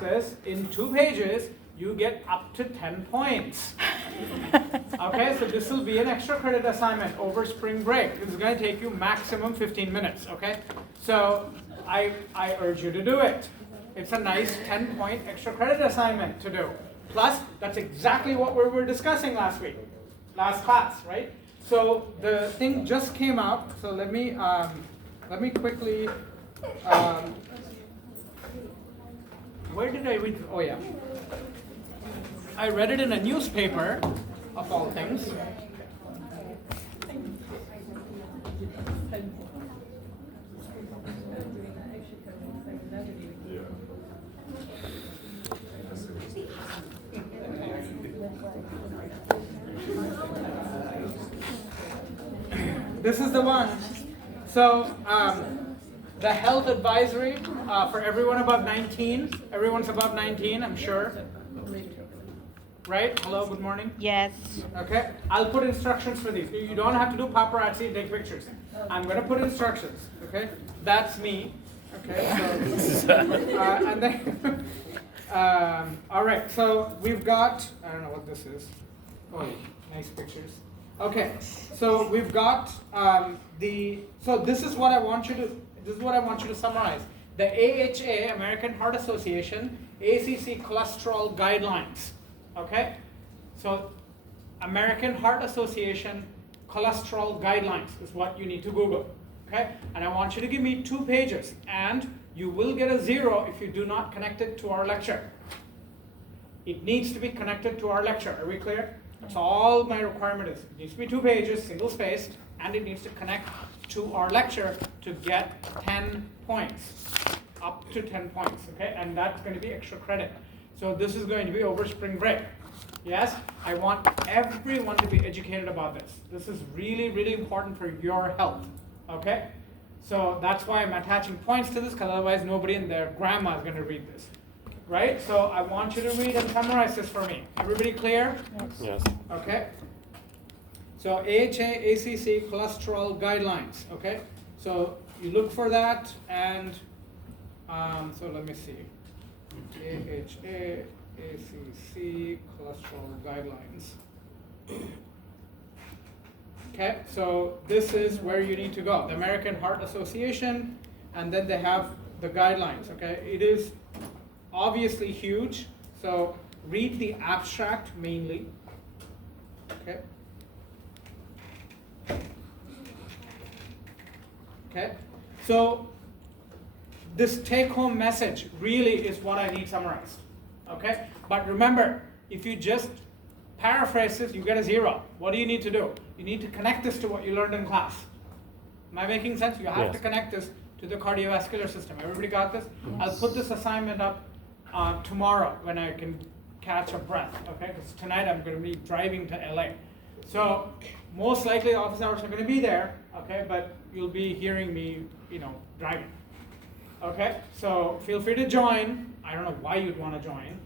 this in 2 pages, you get up to 10 points. Okay, so this will be an extra credit assignment over spring break. This is going to take you maximum 15 minutes, okay? So I urge you to do it. It's a nice 10-point extra credit assignment to do. Plus, that's exactly what we were discussing last class, right? So the thing just came out, so let me quickly, where did I read? Oh yeah. I read it in a newspaper, of all things. This is the one. So the health advisory for everyone above 19. Everyone's above 19, I'm sure. Right? Hello, good morning. Yes. Okay. I'll put instructions for these. You don't have to do paparazzi and take pictures. I'm going to put instructions. Okay. That's me. Okay. So, and then, all right. So we've got. I don't know what this is. Oh, nice pictures. Okay. So we've got So this is what I want you to. This is what I want you to summarize. The AHA, American Heart Association, ACC cholesterol guidelines. Okay, so American Heart Association cholesterol guidelines is what you need to Google. Okay, and I want you to give me 2 pages, and you will get a 0 if you do not connect it to our lecture. It needs to be connected to our lecture. Are we clear? That's all my requirement is. It needs to be 2 pages, single spaced, and it needs to connect to our lecture to get 10 points, up to 10 points. Okay, and that's going to be extra credit. So this is going to be over spring break. Yes, I want everyone to be educated about this. This is really, really important for your health. Okay? So that's why I'm attaching points to this, because otherwise nobody in their grandma is going to read this. Right? So I want you to read and summarize this for me. Everybody clear? Yes. Okay. So AHA, ACC, cholesterol guidelines. Okay? So you look for that, and so let me see. AHA, ACC, cholesterol guidelines. Okay, so this is where you need to go. The American Heart Association, and then they have the guidelines. Okay, it is obviously huge. So read the abstract mainly. Okay. Okay, so this take-home message really is what I need summarized. Okay, but remember, if you just paraphrase this, you get a 0. What do you need to do? You need to connect this to what you learned in class. Am I making sense? You have to connect this to the cardiovascular system. Everybody got this? Yes. I'll put this assignment up tomorrow when I can catch a breath. Okay, because tonight I'm going to be driving to LA. So most likely office hours are going to be there. Okay, but you'll be hearing me, driving. Okay, so feel free to join. I don't know why you'd want to join.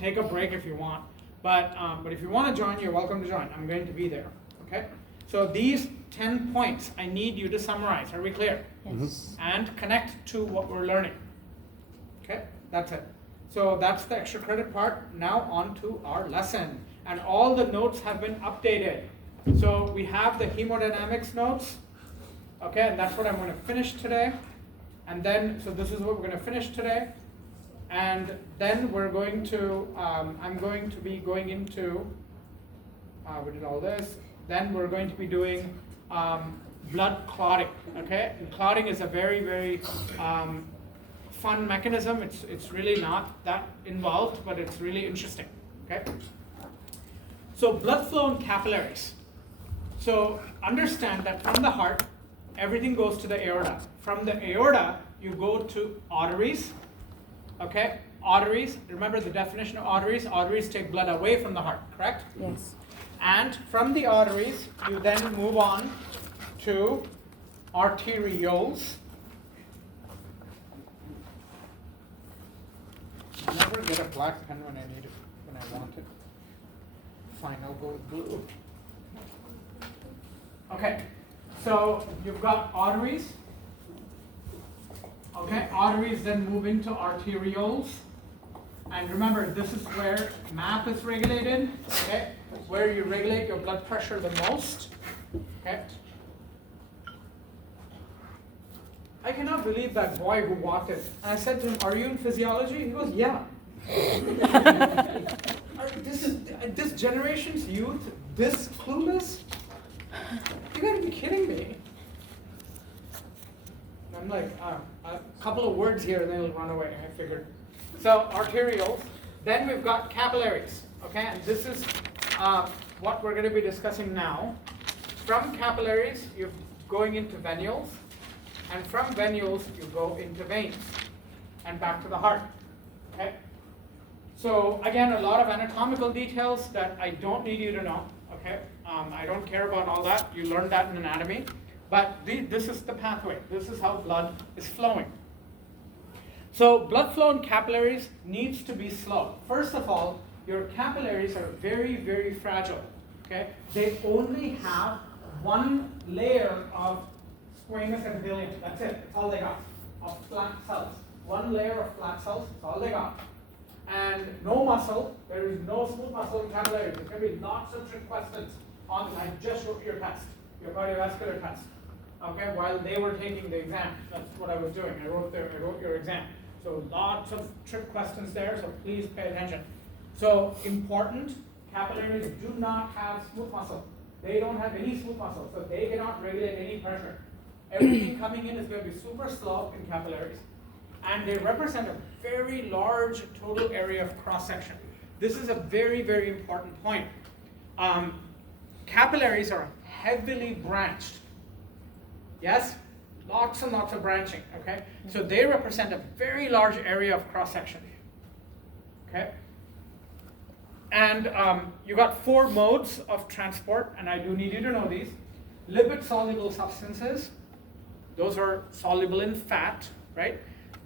Take a break if you want. But if you want to join, you're welcome to join. I'm going to be there. Okay, so these 10 points I need you to summarize. Are we clear? Yes. And connect to what we're learning. Okay, that's it. So that's the extra credit part. Now on to our lesson. And all the notes have been updated. So we have the hemodynamics notes. Okay, and that's what I'm going to finish today. And then, so this is what we're going to finish today. And then we're going to, I'm going to be going into, we did all this. Then we're going to be doing blood clotting, okay? And clotting is a very, very fun mechanism. It's really not that involved, but it's really interesting, okay? So blood flow in capillaries. So understand that from the heart, everything goes to the aorta. From the aorta, you go to arteries. Okay, arteries. Remember the definition of arteries. Arteries take blood away from the heart, correct? Yes. And from the arteries, you then move on to arterioles. I never get a black pen when I need it, when I want it. Fine, I'll go with blue. Okay, so you've got arteries. Okay, arteries then move into arterioles. And remember, this is where MAP is regulated, okay? Where you regulate your blood pressure the most, okay? I cannot believe that boy who walked in. And I said to him, are you in physiology? He goes, yeah. This generation's youth, this clueless? You gotta be kidding me. And I'm like, a couple of words here and then he'll run away, I figured. So arterioles, then we've got capillaries, okay? And this is what we're gonna be discussing now. From capillaries, you're going into venules, and from venules, you go into veins, and back to the heart, okay? So again, a lot of anatomical details that I don't need you to know, okay? I don't care about all that, you learned that in anatomy, but this is the pathway, this is how blood is flowing. So blood flow in capillaries needs to be slow. First of all, your capillaries are very, very fragile, okay? They only have one layer of squamous epithelium, that's it, that's all they got, of flat cells. One layer of flat cells, that's all they got. And no muscle, there is no smooth muscle in capillaries. There's going to be lots of trick questions on, I just wrote your test, your cardiovascular test, okay, while they were taking the exam. That's what I was doing, I wrote your exam. So lots of trick questions there, so please pay attention. So important, capillaries do not have smooth muscle. They don't have any smooth muscle, so they cannot regulate any pressure. Everything coming in is going to be super slow in capillaries. And they represent a very large total area of cross-section. This is a very, very important point. Capillaries are heavily branched. Yes? Lots and lots of branching, okay? So they represent a very large area of cross-section, okay? And you got 4 modes of transport, and I do need you to know these. Lipid-soluble substances, those are soluble in fat, right?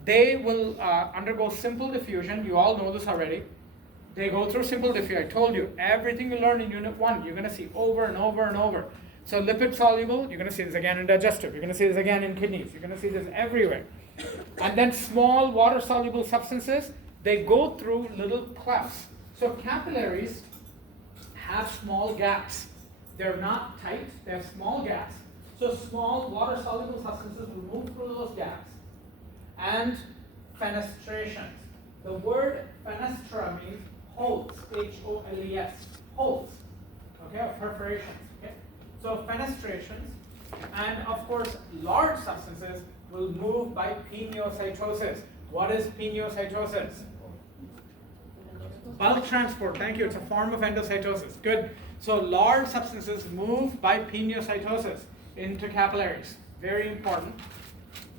They will undergo simple diffusion. You all know this already. They go through simple diffusion. I told you, everything you learned in Unit 1, you're going to see over and over and over. So lipid soluble, you're going to see this again in digestive. You're going to see this again in kidneys. You're going to see this everywhere. And then small water-soluble substances, they go through little clefts. So capillaries have small gaps. They're not tight. They have small gaps. So small water-soluble substances will move through those gaps. And fenestrations. The word fenestra means holes, H-O-L-E-S, holes, okay, or perforations, okay? So fenestrations, and of course, large substances will move by pinocytosis. What is pinocytosis? Bulk transport, thank you, it's a form of endocytosis, good. So large substances move by pinocytosis into capillaries, very important.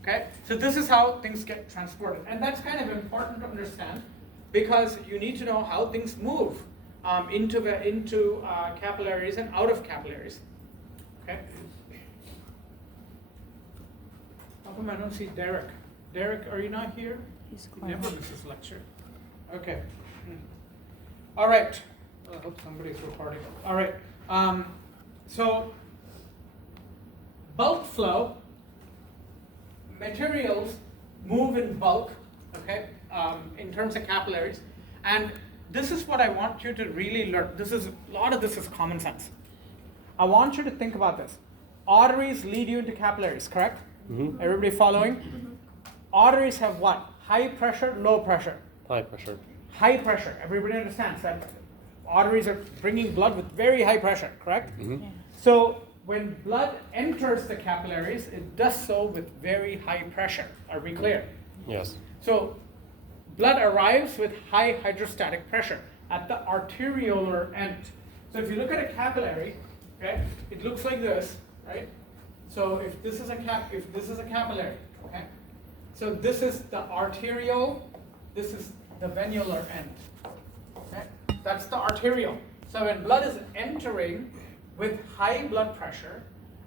Okay, so this is how things get transported, and that's kind of important to understand because you need to know how things move into capillaries and out of capillaries. Okay. How come I don't see Derek? Derek, are you not here? He's He quiet. never misses lecture. Okay. All right. Well, I hope somebody's recording. All right. So bulk flow. Materials move in bulk, okay, in terms of capillaries, and this is what I want you to really learn. A lot of this is common sense. I want you to think about this. Arteries lead you into capillaries, correct? Mm-hmm. Everybody following? Mm-hmm. Arteries have what? High pressure, low pressure? High pressure. High pressure. Everybody understands that arteries are bringing blood with very high pressure, correct? Mm-hmm. Yeah. So when blood enters the capillaries, it does so with very high pressure. Are we clear? Yes. So blood arrives with high hydrostatic pressure at the arteriolar end. So if you look at a capillary, okay, it looks like this, right? So if this is a capillary, okay? So this is the arterial, this is the venular end. Okay? That's the arterial. So when blood is entering with high blood pressure,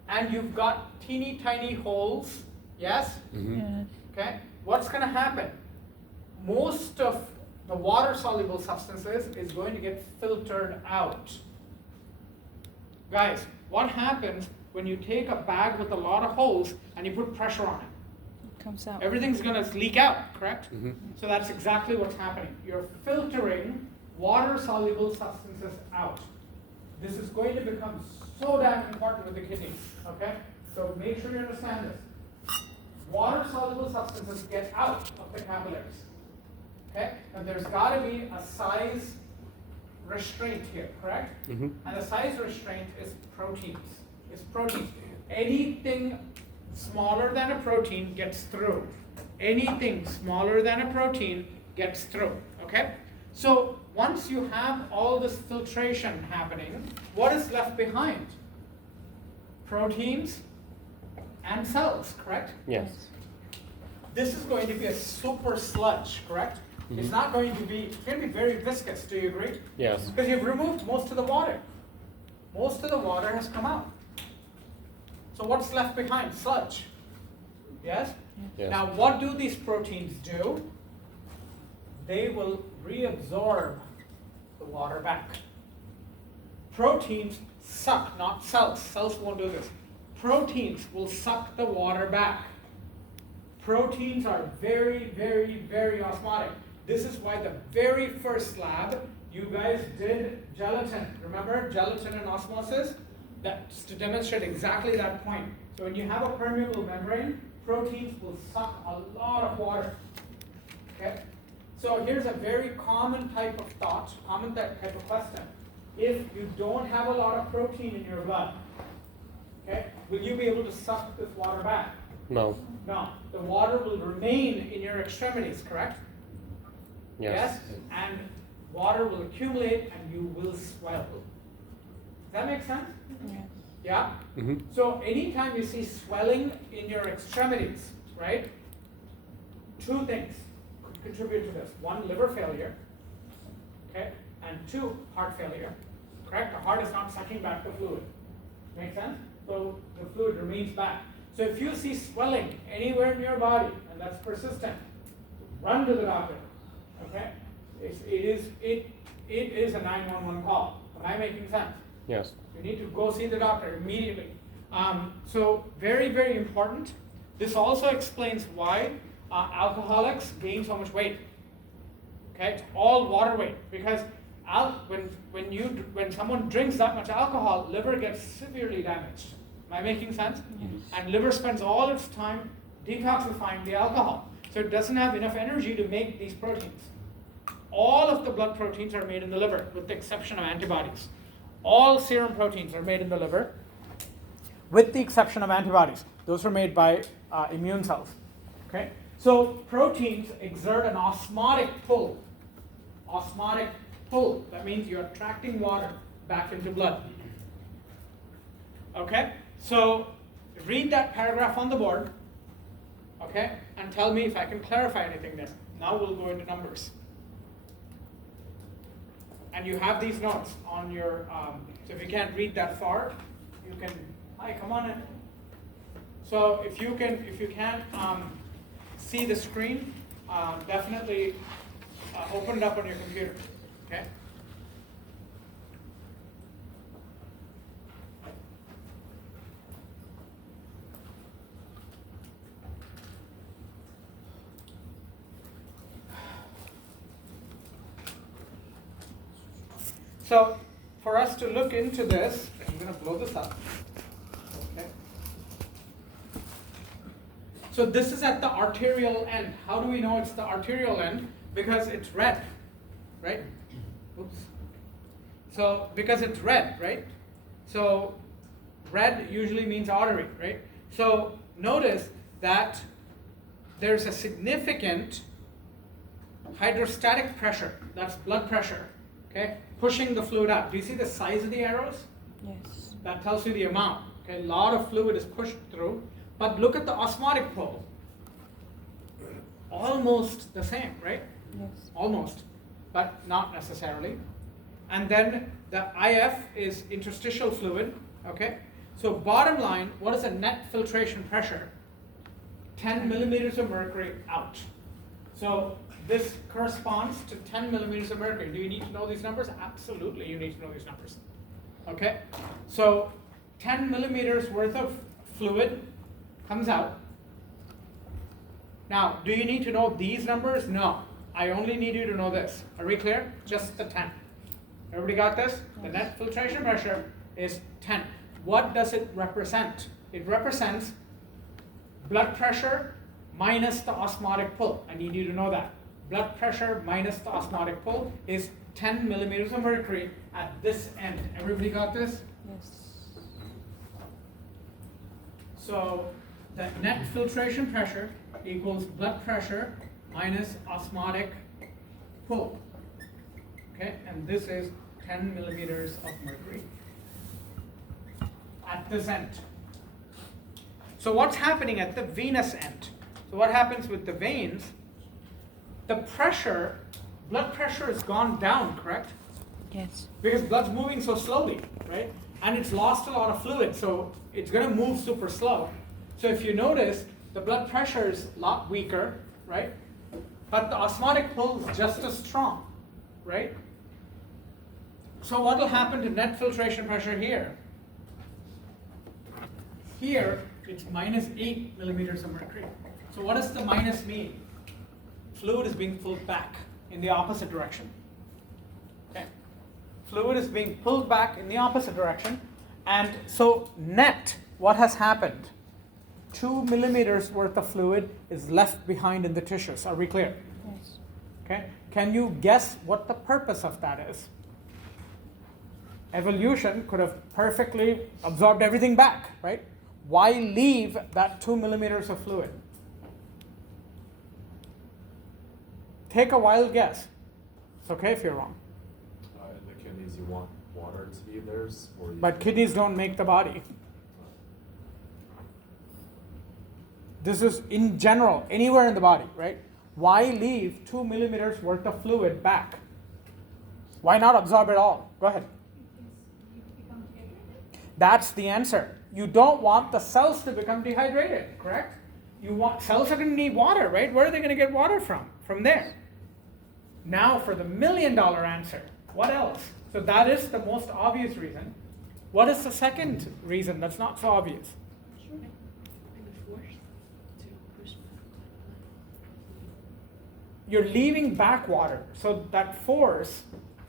and you've got teeny tiny holes, yes? Mm-hmm. Yeah. Okay, what's going to happen? Most of the water-soluble substances is going to get filtered out. Guys, what happens when you take a bag with a lot of holes and you put pressure on it? comes out. Everything's going to leak out, correct? So that's exactly what's happening. You're filtering water-soluble substances out. This is going to become so damn important with the kidneys, okay? So make sure you understand this. Water-soluble substances get out of the capillaries, okay? And there's got to be a size restraint here, correct? And the size restraint is proteins. It's proteins. Anything smaller than a protein gets through. Anything smaller than a protein gets through, okay? So once you have all this filtration happening, what is left behind? Proteins and cells, correct? Yes. This is going to be a super sludge, correct? It's not going to be, it's going to be very viscous, do you agree? Yes. Because you've removed most of the water. Most of the water has come out. So what's left behind? Sludge. Yes? Yes. Now what do these proteins do? They will reabsorb the water back. Proteins suck, not cells. Cells won't do this. Proteins will suck the water back. Proteins are very, very, very osmotic. This is why the very first lab, you guys did gelatin. Remember gelatin and osmosis? That's to demonstrate exactly that point. So when you have a permeable membrane, proteins will suck a lot of water. Okay? So here's a very common type of thought, common type of question. If you don't have a lot of protein in your blood, okay, will you be able to suck this water back? No. No. The water will remain in your extremities, correct? Yes. And water will accumulate and you will swell. Does that make sense? Yes. Yeah? So anytime you see swelling in your extremities, right? Two things contribute to this. One, liver failure, okay? And two, heart failure, correct? The heart is not sucking back the fluid. Make sense? So the fluid remains back. So if you see swelling anywhere in your body and that's persistent, run to the doctor, okay? It is a 911 call. Am I making sense? Yes. You need to go see the doctor immediately. So very, very important. This also explains why alcoholics gain so much weight. Okay, it's all water weight because when someone drinks that much alcohol, liver gets severely damaged. Am I making sense? Yes. And liver spends all its time detoxifying the alcohol, so it doesn't have enough energy to make these proteins. All of the blood proteins are made in the liver, with the exception of antibodies. All serum proteins are made in the liver, with the exception of antibodies. Those are made by immune cells. Okay? So proteins exert an osmotic pull. Osmotic pull. That means you're attracting water back into blood. Okay? So read that paragraph on the board. Okay? And tell me if I can clarify anything there. Now we'll go into numbers. And you have these notes on your, so if you can't read that far, you can, hi, come on in. So if you can't see the screen, definitely open it up on your computer, okay? So for us to look into this, I'm going to blow this up. Okay. So this is at the arterial end. How do we know it's the arterial end? Because it's red, right? Oops. So because it's red, right? So red usually means artery, right? So notice that there's a significant hydrostatic pressure. That's blood pressure, okay? Pushing the fluid out. Do you see the size of the arrows? Yes. That tells you the amount. Okay, a lot of fluid is pushed through. But look at the osmotic pull. Almost the same, right? Yes. Almost, but not necessarily. And then the IF is interstitial fluid, okay? So bottom line, what is the net filtration pressure? 10 millimeters of mercury out. So this corresponds to 10 millimeters of mercury. Do you need to know these numbers? Absolutely, you need to know these numbers. Okay? So 10 millimeters worth of fluid comes out. Now, do you need to know these numbers? No. I only need you to know this. Are we clear? Just the 10. Everybody got this? The net filtration pressure is 10. What does it represent? It represents blood pressure minus the osmotic pull. I need you to know that. Blood pressure minus the osmotic pull is 10 millimeters of mercury at this end. Everybody got this? Yes. So the net filtration pressure equals blood pressure minus osmotic pull. Okay, and this is 10 millimeters of mercury at this end. So what's happening at the venous end? So what happens with the veins? The pressure, blood pressure has gone down, correct? Yes. Because blood's moving so slowly, right? And it's lost a lot of fluid, so it's going to move super slow. So if you notice, the blood pressure is a lot weaker, right? But the osmotic pull is just as strong, right? So what will happen to net filtration pressure here? Here, it's minus 8 millimeters of mercury. So what does the minus mean? Fluid is being pulled back in the opposite direction. Okay. Fluid is being pulled back in the opposite direction. And so net, what has happened? 2 millimeters worth of fluid is left behind in the tissues. Are we clear? Yes. Okay. Can you guess what the purpose of that is? Evolution could have perfectly absorbed everything back, right? Why leave that 2 millimeters of fluid? Take a wild guess. It's okay if you're wrong. In the kidneys, you want water to be there, or But kidneys don't make the body. This is in general, anywhere in the body, right? Why leave 2 millimeters worth of fluid back? Why not absorb it all? Go ahead. That's the answer. You don't want the cells to become dehydrated, correct? You want cells are going to need water, right? Where are they going to get water from? From there. Now for the $1 million answer. What else? So that is the most obvious reason. What is the second reason that's not so obvious? You're leaving back water. So that force,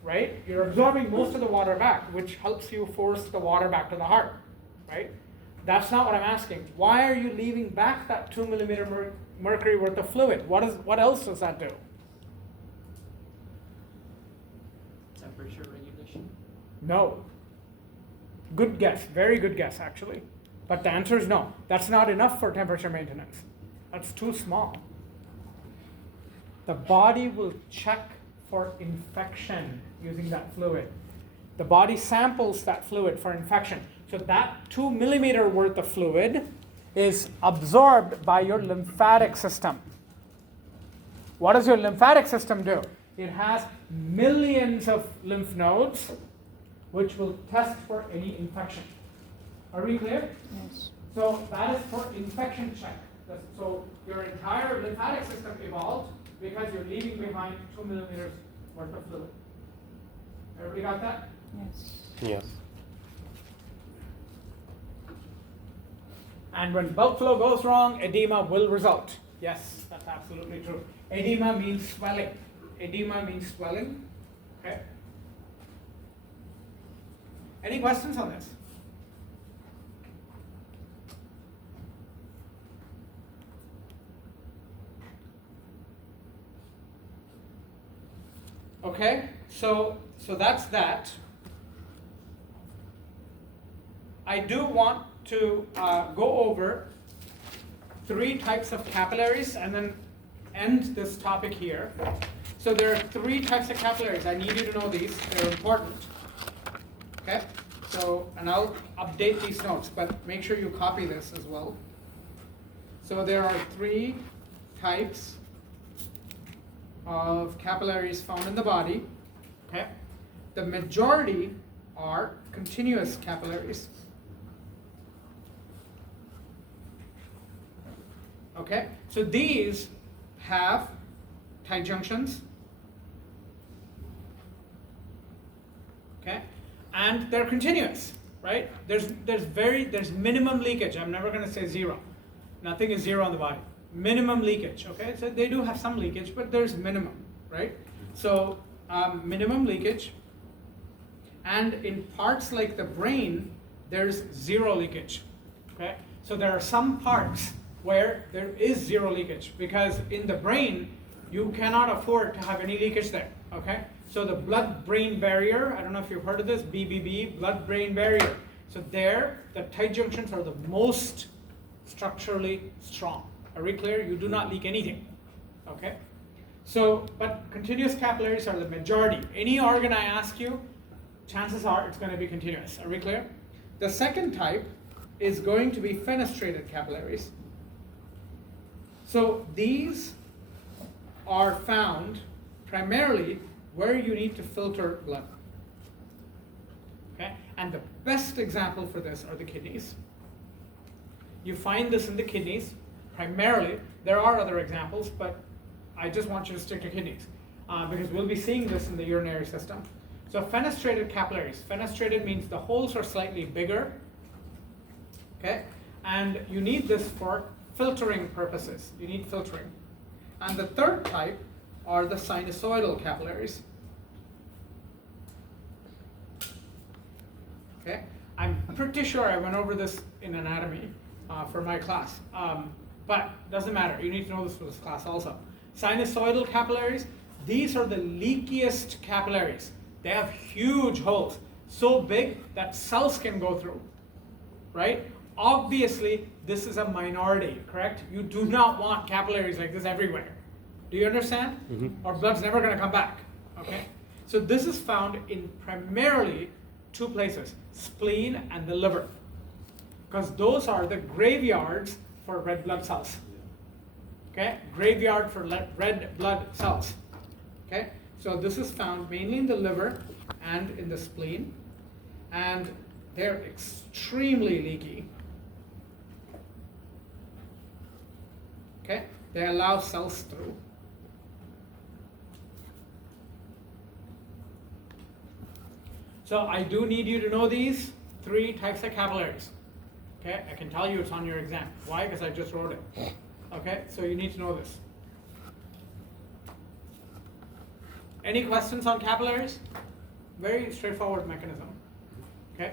right? You're absorbing most of the water back, which helps you force the water back to the heart, right? That's not what I'm asking. Why are you leaving back that 2 millimeter mercury worth of fluid? What else does that do? Temperature regulation? No. Good guess. Very good guess, actually. But the answer is no. That's not enough for temperature maintenance. That's too small. The body will check for infection using that fluid. The body samples that fluid for infection. So that 2 millimeter worth of fluid is absorbed by your lymphatic system. What does your lymphatic system do? It has millions of lymph nodes which will test for any infection. Are we clear? Yes. So that is for infection check. So your entire lymphatic system evolved because you're leaving behind 2 millimeters worth of fluid. Everybody got that? Yes. Yes. And when blood flow goes wrong, edema will result. Yes, that's absolutely true. Edema means swelling. Edema means swelling. Okay. Any questions on this? Okay, so that's that. I do want to go over 3 types of capillaries and then end this topic here. So there are 3 types of capillaries. I need you to know these. They're important. Okay? So, and I'll update these notes, but make sure you copy this as well. So there are 3 types of capillaries found in the body. Okay? The majority are continuous capillaries. Okay? So these have tight junctions. Okay? And they're continuous, right? There's minimum leakage. I'm never going to say zero. Nothing is zero on the body. minimum leakage, okay? So they do have some leakage, but there's minimum, right? So minimum leakage. And in parts like the brain, there's zero leakage, okay? So there are some parts where there is zero leakage, because in the brain, you cannot afford to have any leakage there, okay? So the blood-brain barrier, I don't know if you've heard of this, BBB, blood-brain barrier. So there, the tight junctions are the most structurally strong. Are we clear? You do not leak anything, okay? So, but continuous capillaries are the majority. Any organ I ask you, chances are it's going to be continuous. Are we clear? The second type is going to be fenestrated capillaries. So these are found primarily where you need to filter blood. Okay? And the best example for this are the kidneys. You find this in the kidneys primarily. There are other examples, but I just want you to stick to kidneys because we'll be seeing this in the urinary system. So fenestrated capillaries. Fenestrated means the holes are slightly bigger, okay? And you need this for filtering purposes. You need filtering. And the third type are the sinusoidal capillaries. Okay? I'm pretty sure I went over this in anatomy for my class, but doesn't matter. You need to know this for this class also. Sinusoidal capillaries, these are the leakiest capillaries. They have huge holes, so big that cells can go through, right? Obviously, this is a minority, correct? You do not want capillaries like this everywhere. Do you understand? Mm-hmm. Or blood's never going to come back, okay? So this is found in primarily two places, spleen and the liver, because those are the graveyards for red blood cells, okay? Graveyard for red blood cells, okay? So this is found mainly in the liver and in the spleen, and they're extremely leaky. Okay, they allow cells through. So I do need you to know these three types of capillaries. Okay, I can tell you it's on your exam. Why? Because I just wrote it. Okay, so you need to know this. Any questions on capillaries? Very straightforward mechanism. Okay.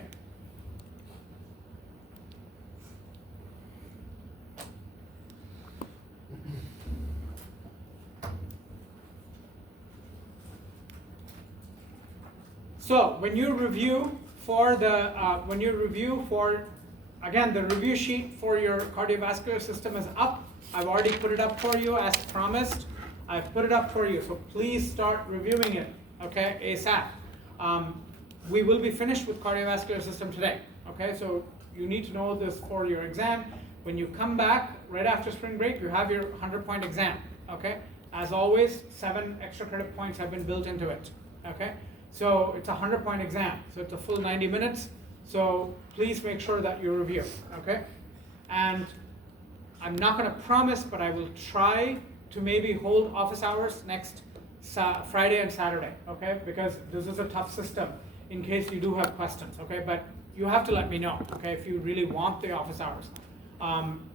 So when you review for the again, the review sheet for your cardiovascular system is up. I've already put it up for you as promised. I've put it up for you, so please start reviewing it, okay, ASAP. We will be finished with cardiovascular system today, okay? So you need to know this for your exam. When you come back right after spring break, you have your 100-point exam, okay? As always, 7 extra credit points have been built into it, okay? So it's a 100-point exam, so it's a full 90 minutes. So please make sure that you review, okay? And I'm not going to promise, but I will try to maybe hold office hours next Friday and Saturday, okay? Because this is a tough system in case you do have questions, okay? But you have to let me know, okay, if you really want the office hours.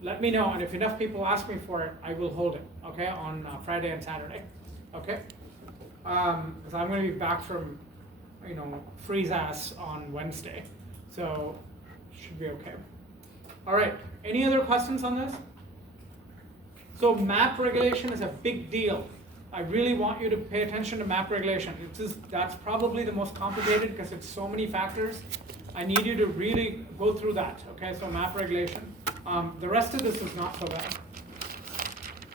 Let me know, and if enough people ask me for it, I will hold it, okay, on Friday and Saturday, okay? Because I'm going to be back from, freeze ass on Wednesday, so should be okay. All right, any other questions on this? So MAP regulation is a big deal. I really want you to pay attention to MAP regulation. That's probably the most complicated because it's so many factors. I need you to really go through that, okay? So MAP regulation. The rest of this is not so bad.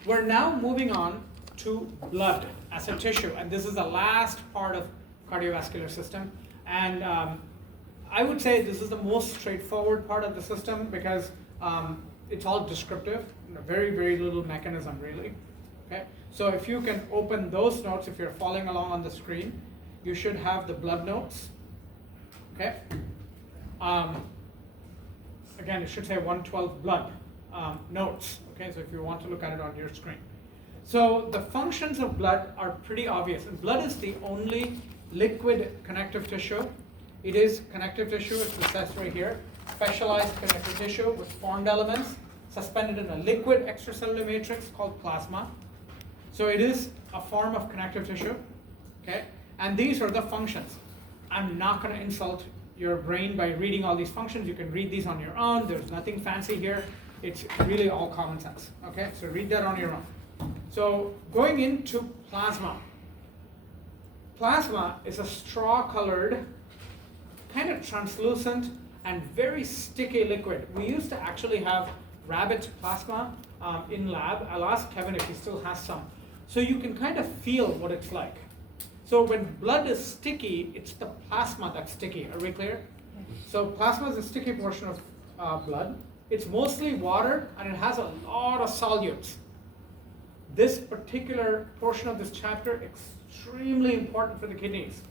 We're now moving on to blood as a tissue, and this is the last part of cardiovascular system. And I would say this is the most straightforward part of the system because it's all descriptive, very, very little mechanism really. Okay, so if you can open those notes, if you're following along on the screen, you should have the blood notes. Okay. Again, it should say 112 blood notes. Okay, so if you want to look at it on your screen. So the functions of blood are pretty obvious. And blood is the only liquid connective tissue. It is connective tissue, it says right here, specialized connective tissue with formed elements. suspended in a liquid extracellular matrix called plasma. So it is a form of connective tissue, okay? And these are the functions. I'm not going to insult your brain by reading all these functions. You can read these on your own. There's nothing fancy here. It's really all common sense, okay? So read that on your own. So going into plasma. Plasma is a straw-colored, kind of translucent and very sticky liquid. We used to actually have rabbit plasma in lab. I'll ask Kevin if he still has some. So you can kind of feel what it's like. So when blood is sticky, it's the plasma that's sticky. Are we clear? So plasma is a sticky portion of blood. It's mostly water and it has a lot of solutes. This particular portion of this chapter, extremely important for the kidneys.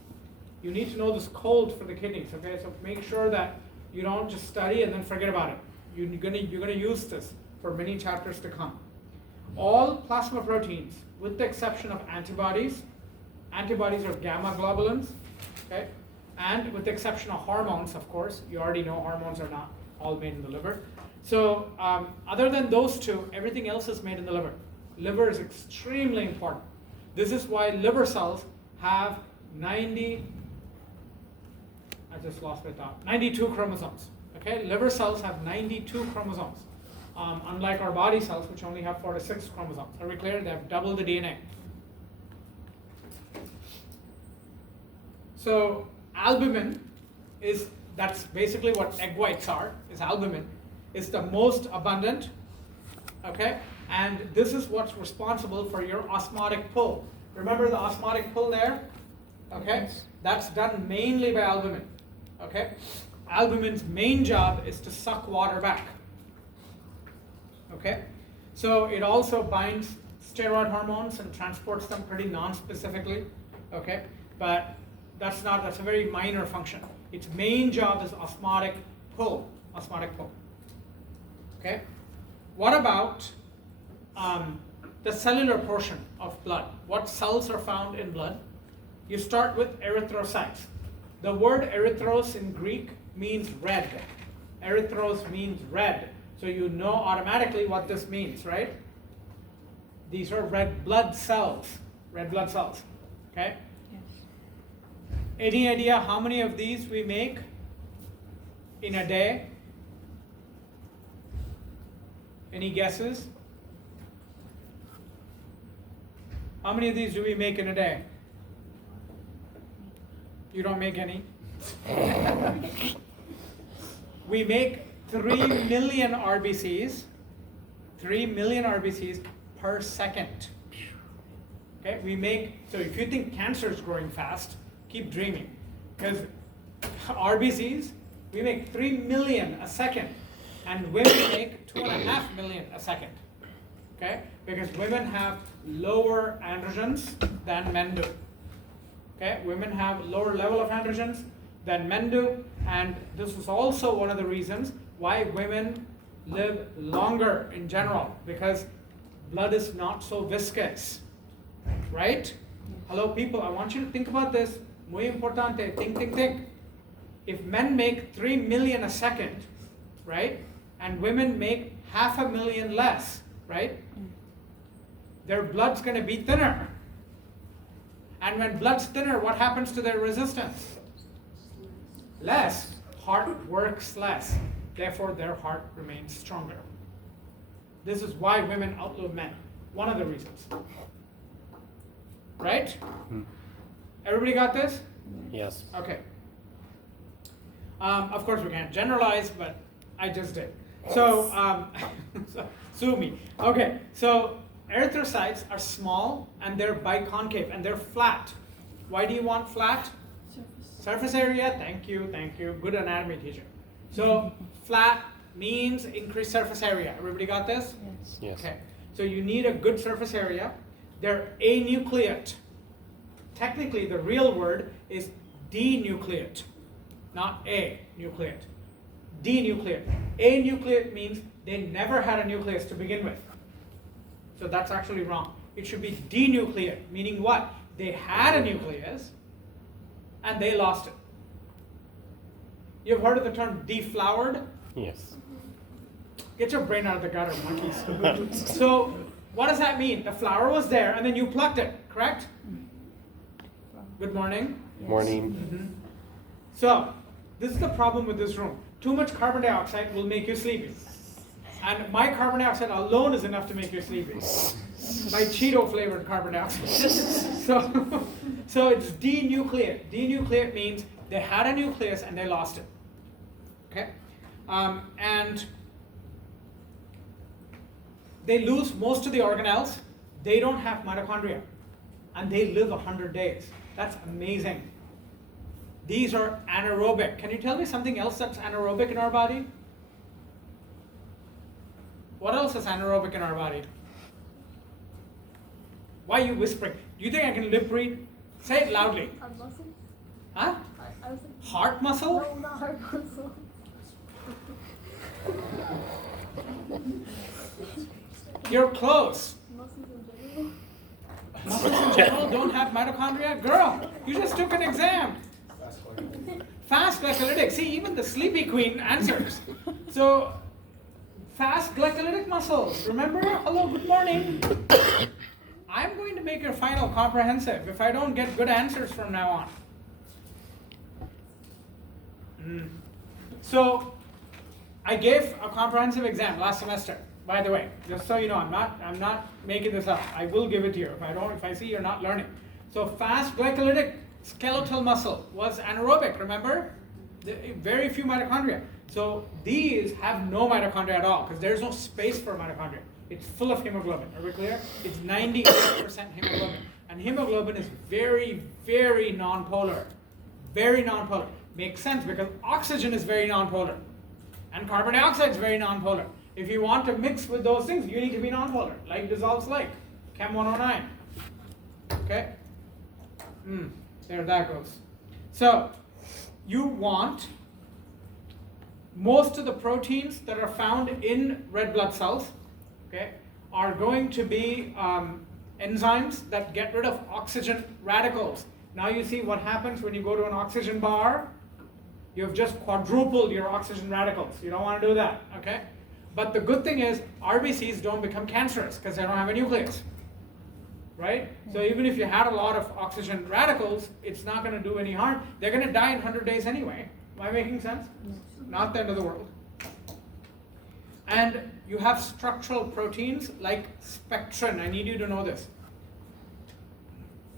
You need to know this code for the kidneys, okay? So make sure that you don't just study and then forget about it. You're gonna use this for many chapters to come. All plasma proteins, with the exception of antibodies are gamma globulins, okay? And with the exception of hormones, of course, you already know hormones are not all made in the liver. So other than those two, everything else is made in the liver. Liver is extremely important. This is why liver cells have 92 chromosomes. Okay, liver cells have 92 chromosomes, unlike our body cells, which only have 46 chromosomes. Are we clear? They have double the DNA. So albumin that's basically what egg whites are, is albumin. It's the most abundant, okay? And this is what's responsible for your osmotic pull. Remember the osmotic pull there? Okay, that's done mainly by albumin, okay? Albumin's main job is to suck water back, okay? So it also binds steroid hormones and transports them pretty non-specifically, okay? But that's a very minor function. Its main job is osmotic pull, okay? What about the cellular portion of blood? What cells are found in blood? You start with erythrocytes. The word erythros in Greek means red. Erythros means red. So you know automatically what this means, right? These are red blood cells. Okay? Yes. Any idea how many of these we make in a day? Any guesses? How many of these do we make in a day? You don't make any? We make 3 million RBCs, 3 million RBCs per second. Okay, so if you think cancer is growing fast, keep dreaming. Because RBCs, we make 3 million a second, and women make 2.5 million a second. Okay, because women have lower androgens than men do. Okay, women have lower level of androgens than men do, and this is also one of the reasons why women live longer in general, because blood is not so viscous, right? Hello people, I want you to think about this. Muy importante, think. If men make 3 million a second, right, and women make 500,000 less, right, their blood's going to be thinner. And when blood's thinner, what happens to their resistance? Less. Heart works less. Therefore, their heart remains stronger. This is why women outlive men. One of the reasons. Right? Everybody got this? Yes. Okay. Of course, we can't generalize, but I just did. So, sue me. Okay, so erythrocytes are small and they're biconcave and they're flat. Why do you want flat? Surface area, thank you. Good anatomy teacher. So flat means increased surface area. Everybody got this? Yes. Okay, so you need a good surface area. They're anucleate. Technically, the real word is denucleate, not anucleate. Denucleate. Anucleate means they never had a nucleus to begin with. So that's actually wrong. It should be denucleate, meaning what? They had a nucleus and they lost it. You've heard of the term deflowered? Yes. Get your brain out of the gutter, monkeys. So what does that mean? The flower was there and then you plucked it, correct? Good morning. Morning. So this is the problem with this room. Too much carbon dioxide will make you sleepy. And my carbon dioxide alone is enough to make you sleepy. My Cheeto flavored carbon dioxide. So it's denucleate. Denucleate means they had a nucleus and they lost it. Okay? And they lose most of the organelles. They don't have mitochondria. And they live 100 days. That's amazing. These are anaerobic. Can you tell me something else that's anaerobic in our body? What else is anaerobic in our body? Why are you whispering? Do you think I can lip read? Say it loudly. Heart muscle? Huh? I was thinking, Heart muscle? no, not heart muscle. You're close. Muscles in general. Muscles in general don't have mitochondria? Girl, you just took an exam. Fast glycolytic. See, even the sleepy queen answers. So, fast glycolytic muscles. Remember? Hello, good morning. I'm going to make your final comprehensive if I don't get good answers from now on. So, I gave a comprehensive exam last semester. By the way, just so you know, I'm not making this up. I will give it to you if I see you're not learning. So, fast glycolytic skeletal muscle was anaerobic, remember? Very few mitochondria. So these have no mitochondria at all because there's no space for mitochondria. It's full of hemoglobin. Are we clear? It's 98% hemoglobin. And hemoglobin is very, very nonpolar. Very nonpolar. Makes sense because oxygen is very nonpolar. And carbon dioxide is very nonpolar. If you want to mix with those things, you need to be nonpolar. Like dissolves like. Chem 109. Okay? There that goes. So, you want most of the proteins that are found in red blood cells, okay, are going to be enzymes that get rid of oxygen radicals. Now you see what happens when you go to an oxygen bar. You've just quadrupled your oxygen radicals. You don't want to do that, okay? But the good thing is RBCs don't become cancerous because they don't have a nucleus. Right? So even if you had a lot of oxygen radicals, it's not going to do any harm. They're going to die in 100 days anyway. Am I making sense? Not the end of the world. And you have structural proteins like spectrin. I need you to know this.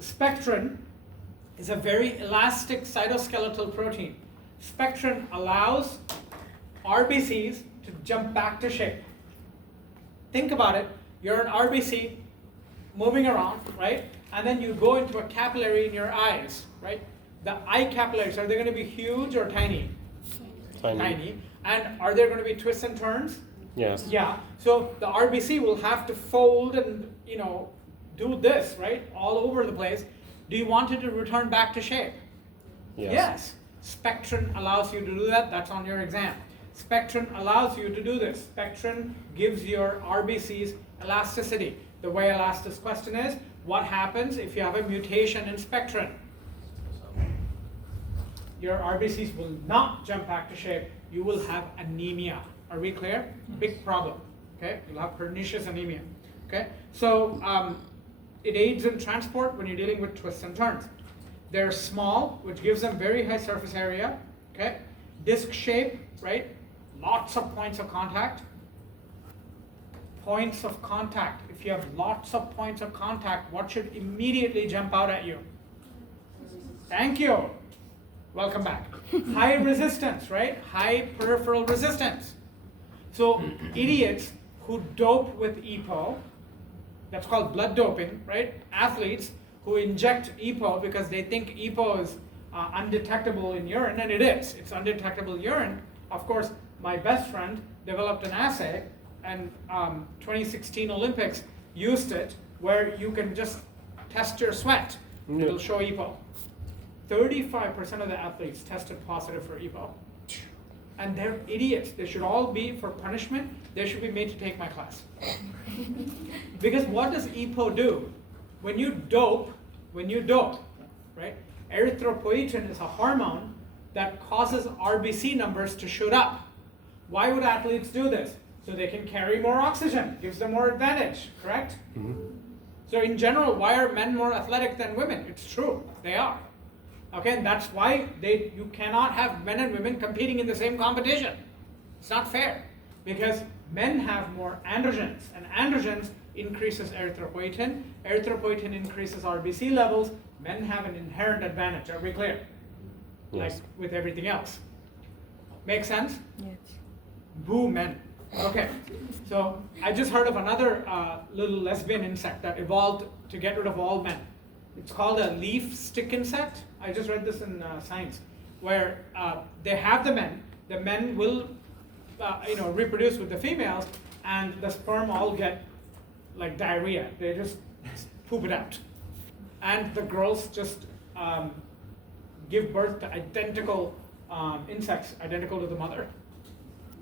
Spectrin is a very elastic cytoskeletal protein. Spectrin allows RBCs to jump back to shape. Think about it. You're an RBC moving around, right? And then you go into a capillary in your eyes, right? The eye capillaries, are they going to be huge or tiny? Tiny. And are there going to be twists and turns? Yes. Yeah. So the RBC will have to fold and, do this, right? All over the place. Do you want it to return back to shape? Yes. Spectrin allows you to do that. That's on your exam. Spectrin allows you to do this. Spectrin gives your RBCs elasticity. The way I'll ask this question is, what happens if you have a mutation in spectrin? Your RBCs will not jump back to shape. You will have anemia. Are we clear? Big problem. Okay, you'll have pernicious anemia. Okay, so it aids in transport when you're dealing with twists and turns. They're small, which gives them very high surface area. Okay, disc shape, right? Lots of points of contact. Points of contact. If you have lots of points of contact, what should immediately jump out at you? Thank you. Welcome back. High resistance, right? High peripheral resistance. So idiots who dope with EPO, that's called blood doping, right? Athletes who inject EPO because they think EPO is undetectable in urine, and it is. It's undetectable urine. Of course, my best friend developed an assay, and 2016 Olympics used it, where you can just test your sweat. It'll show EPO. 35% of the athletes tested positive for EPO. And they're idiots. They should all be, for punishment, they should be made to take my class. Because what does EPO do? When you dope, right? Erythropoietin is a hormone that causes RBC numbers to shoot up. Why would athletes do this? So they can carry more oxygen, gives them more advantage, correct? Mhm. So in general, why are men more athletic than women? It's true, they are. Okay, and that's why you cannot have men and women competing in the same competition. It's not fair, because men have more androgens, and androgens increases erythropoietin. Erythropoietin increases RBC levels. Men have an inherent advantage. Are we clear? Yes. Like with everything else. Make sense? Yes. Boo men. Okay, so I just heard of another little lesbian insect that evolved to get rid of all men. It's called a leaf stick insect. I just read this in Science, where they have the men. The men will, reproduce with the females, and the sperm all get like diarrhea. They just poop it out, and the girls just give birth to identical insects, identical to the mother.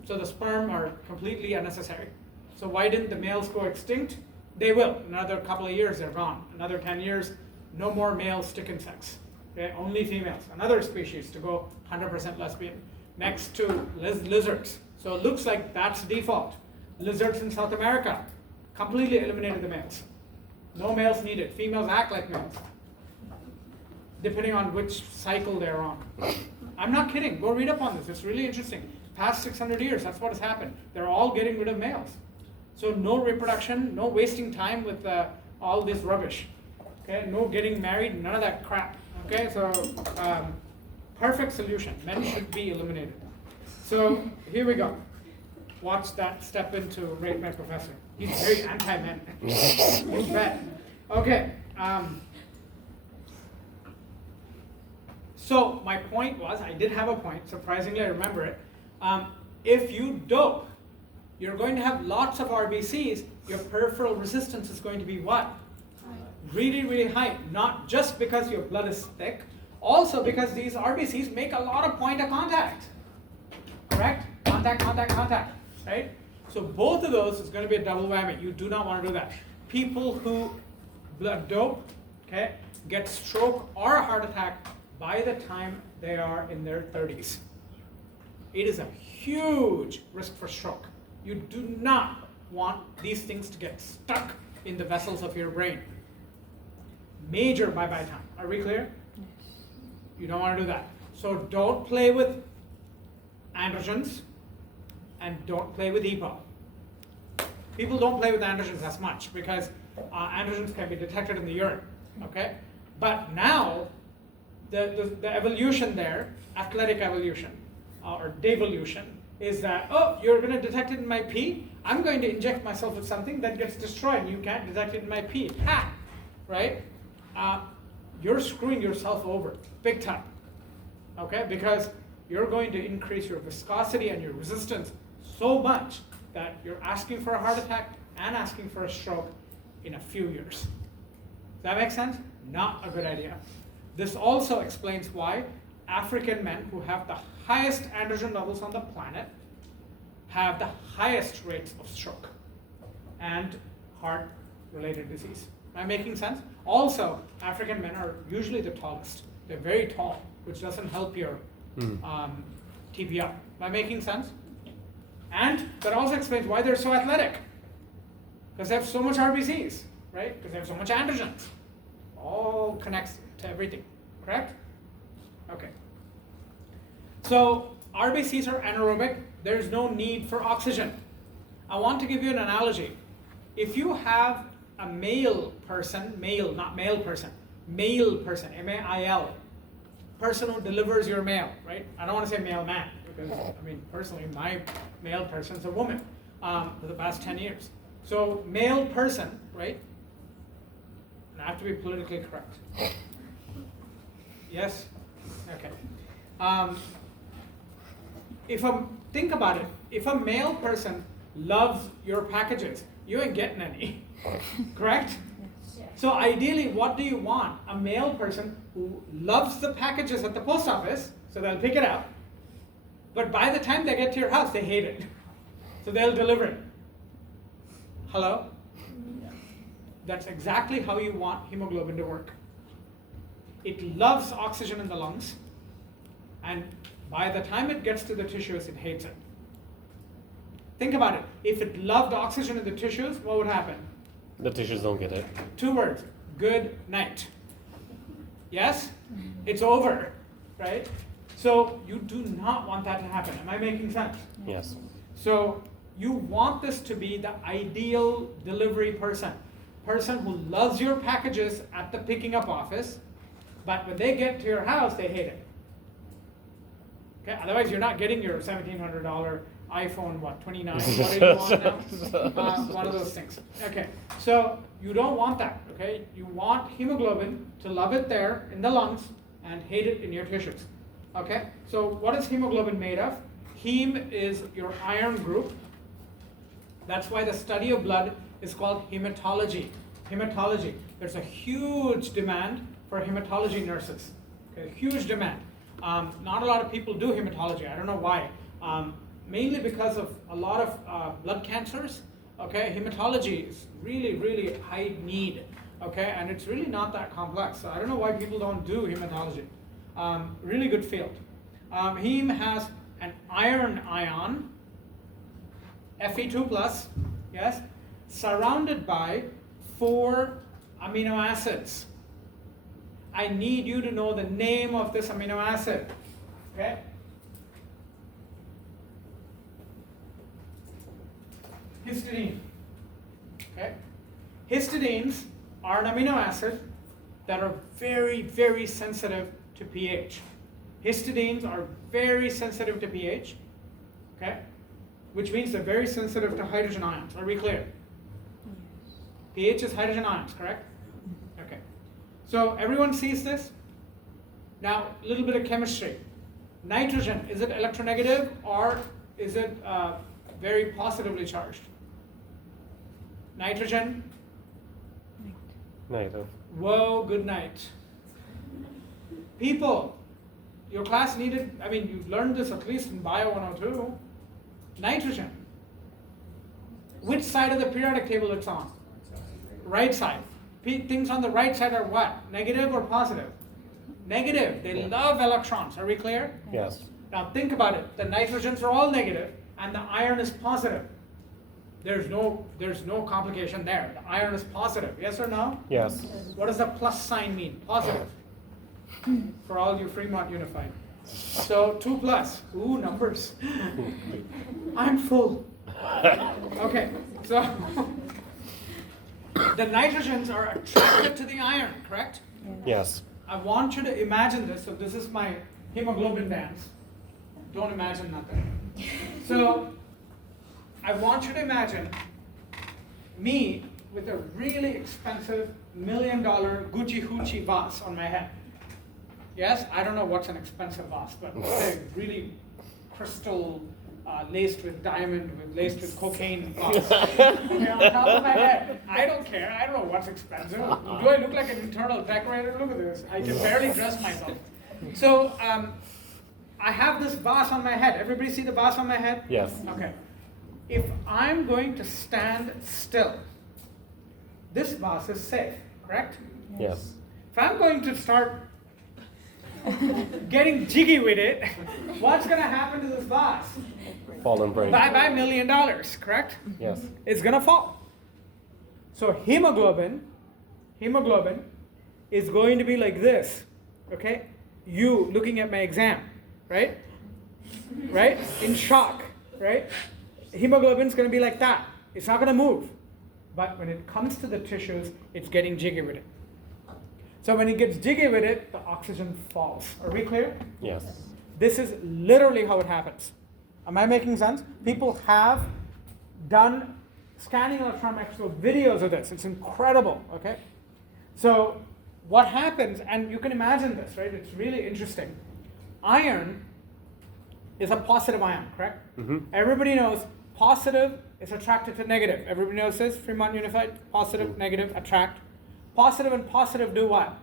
So the sperm are completely unnecessary. So why didn't the males go extinct? They will. Another couple of years, they're gone. Another 10 years, no more male stick insects. Okay? Only females. Another species to go 100% lesbian. Next to lizards. So it looks like that's default. Lizards in South America completely eliminated the males. No males needed. Females act like males, depending on which cycle they're on. I'm not kidding. Go read up on this. It's really interesting. Past 600 years, that's what has happened. They're all getting rid of males. So no reproduction, no wasting time with all this rubbish. Okay, no getting married, none of that crap. Okay, so perfect solution. Men should be eliminated. So here we go. Watch that step into Rate My Professor. He's very anti-men. You bet. Okay. So my point was, I did have a point. Surprisingly, I remember it. If you dope, you're going to have lots of RBCs. Your peripheral resistance is going to be what? Really, really high. Not just because your blood is thick, also because these RBCs make a lot of point of contact. Correct? Contact, contact, contact. Right? So both of those is going to be a double whammy. You do not want to do that. People who blood dope, okay, get stroke or a heart attack by the time they are in their 30s. It is a huge risk for stroke. You do not want these things to get stuck in the vessels of your brain. Major bye-bye time. Are we clear? You don't want to do that. So don't play with androgens and don't play with EPO. People don't play with androgens as much because androgens can be detected in the urine. Okay? But now, the evolution there, athletic evolution, or devolution, is that, oh, you're going to detect it in my pee? I'm going to inject myself with something that gets destroyed. You can't detect it in my pee. Ha! Right? You're screwing yourself over big time. Okay? Because you're going to increase your viscosity and your resistance so much that you're asking for a heart attack and asking for a stroke in a few years. Does that make sense? Not a good idea. This also explains why African men who have the highest androgen levels on the planet have the highest rates of stroke and heart-related disease. Am I making sense? Also, African men are usually the tallest. They're very tall, which doesn't help your TPR. Am I making sense? And that also explains why they're so athletic. Because they have so much RBCs, right? Because they have so much androgens. All connects to everything, correct? Okay. So RBCs are anaerobic. There's no need for oxygen. I want to give you an analogy. If you have a male person, male, not male person, male person, M-A-I-L, person who delivers your mail, right? I don't want to say mailman, because, I mean, personally, my male person's a woman for the past 10 years. So male person, right? And I have to be politically correct. Yes? Okay. Think about it. If a male person loves your packages, you ain't getting any. Correct? So ideally, what do you want? A male person who loves the packages at the post office, so they'll pick it up, but by the time they get to your house, they hate it. So they'll deliver it. Hello? That's exactly how you want hemoglobin to work. It loves oxygen in the lungs, and by the time it gets to the tissues, it hates it. Think about it. If it loved oxygen in the tissues, what would happen? The tissues don't get it. 2 words. Good night. Yes? It's over, right? So you do not want that to happen. Am I making sense? Yes. So you want this to be the ideal delivery person who loves your packages at the picking up office, but when they get to your house, they hate it. Okay? Otherwise, you're not getting your $1,700 iPhone, 29, what do you want now? One of those things. Okay, so you don't want that, okay? You want hemoglobin to love it there in the lungs and hate it in your tissues, okay? So what is hemoglobin made of? Heme is your iron group. That's why the study of blood is called hematology. Hematology. There's a huge demand for hematology nurses, okay? Huge demand. Not a lot of people do hematology. I don't know why. Mainly because of a lot of blood cancers, okay? Hematology is really, really high need, okay? And it's really not that complex. So I don't know why people don't do hematology. Really good field. Heme has an iron ion, Fe2+, yes, surrounded by 4 amino acids. I need you to know the name of this amino acid, okay? Histidine. Okay? Histidines are an amino acid that are very, very sensitive to pH. Histidines are very sensitive to pH, okay? Which means they're very sensitive to hydrogen ions. Are we clear? pH is hydrogen ions, correct? Okay. So everyone sees this? Now, a little bit of chemistry. Nitrogen, is it electronegative or is it very positively charged? Nitrogen? Negative. Whoa, good night. People, your class needed, you've learned this at least in Bio 102. Nitrogen. Which side of the periodic table it's on? Right side. Things on the right side are what? Negative or positive? Negative. They love electrons. Are we clear? Yes. Now think about it. The nitrogens are all negative and the iron is positive. There's no complication there. The iron is positive. Yes or no? Yes. What does the plus sign mean? Positive. For all you Fremont Unified. So 2+. Ooh, numbers. I'm full. Okay, so the nitrogens are attracted to the iron, correct? Yes. I want you to imagine this. So this is my hemoglobin bands. Don't imagine nothing. So I want you to imagine me with a really expensive $1 million Gucci Hoochie vase on my head. Yes, I don't know what's an expensive vase, but a really crystal laced with diamond, laced with cocaine vase. Okay, on top of my head. I don't care. I don't know what's expensive. Do I look like an internal decorator? Look at this. I can barely dress myself. So I have this vase on my head. Everybody see the vase on my head? Yes. Okay. If I'm going to stand still, this vase is safe, correct? Yes. If I'm going to start getting jiggy with it, what's going to happen to this vase? Fall and break. Bye $1 million, correct? Yes. It's going to fall. So hemoglobin is going to be like this, okay? You looking at my exam, right? Right? In shock, right? Hemoglobin's going to be like that. It's not going to move. But when it comes to the tissues, it's getting jiggy with it. So when it gets jiggy with it, the oxygen falls. Are we clear? Yes. This is literally how it happens. Am I making sense? People have done scanning electron microscope videos of this. It's incredible, okay? So what happens, and you can imagine this, right? It's really interesting. Iron is a positive ion, correct? Mm-hmm. Everybody knows positive is attracted to negative. Everybody knows this? Fremont Unified? Positive, negative, attract. Positive and positive do what?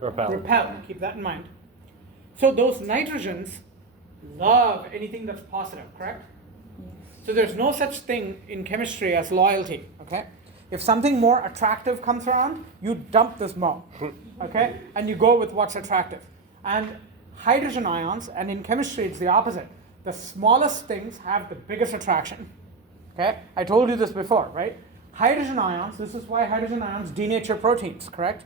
Repel. Repel. Keep that in mind. So those nitrogens love anything that's positive, correct? So there's no such thing in chemistry as loyalty, okay? If something more attractive comes around, you dump this more, okay? And you go with what's attractive. And hydrogen ions, and in chemistry it's the opposite. The smallest things have the biggest attraction. Okay, I told you this before, right? Hydrogen ions, this is why hydrogen ions denature proteins, correct?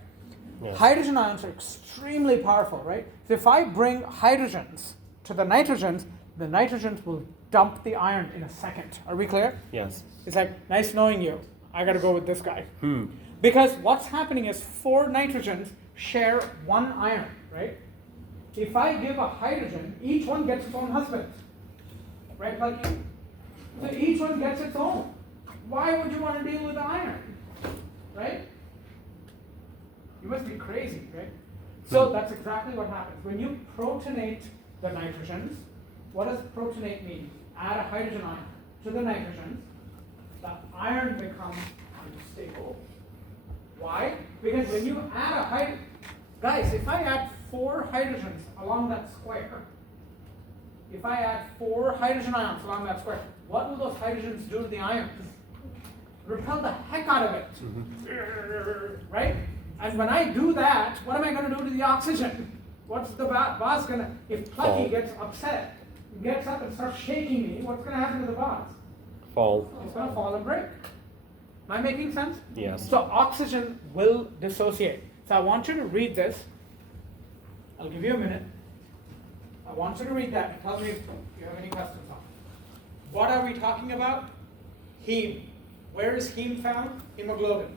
Yes. Hydrogen ions are extremely powerful, right? So if I bring hydrogens to the nitrogens will dump the iron in a second. Are we clear? Yes. It's like, nice knowing you. I gotta go with this guy. Hmm. Because what's happening is 4 nitrogens share 1 iron, right? If I give a hydrogen, each one gets its own husband. Right, Plucky? So each one gets its own. Why would you want to deal with the iron? Right? You must be crazy, right? So that's exactly what happens. When you protonate the nitrogens, what does protonate mean? Add a hydrogen ion to the nitrogens, the iron becomes unstable. Why? Because when you add a hydrogen, guys, if I add 4 hydrogens along that square, if I add 4 hydrogen ions along that square, what will those hydrogens do to the ions? Repel the heck out of it. Right? And when I do that, what am I going to do to the oxygen? What's the vase going to, if Plucky gets upset, gets up and starts shaking me, what's going to happen to the vase? Fall. It's going to fall and break. Am I making sense? Yes. So oxygen will dissociate. So I want you to read this. I'll give you a minute. I want you to read that and tell me if you have any questions on it. What are we talking about? Heme. Where is heme found? Hemoglobin.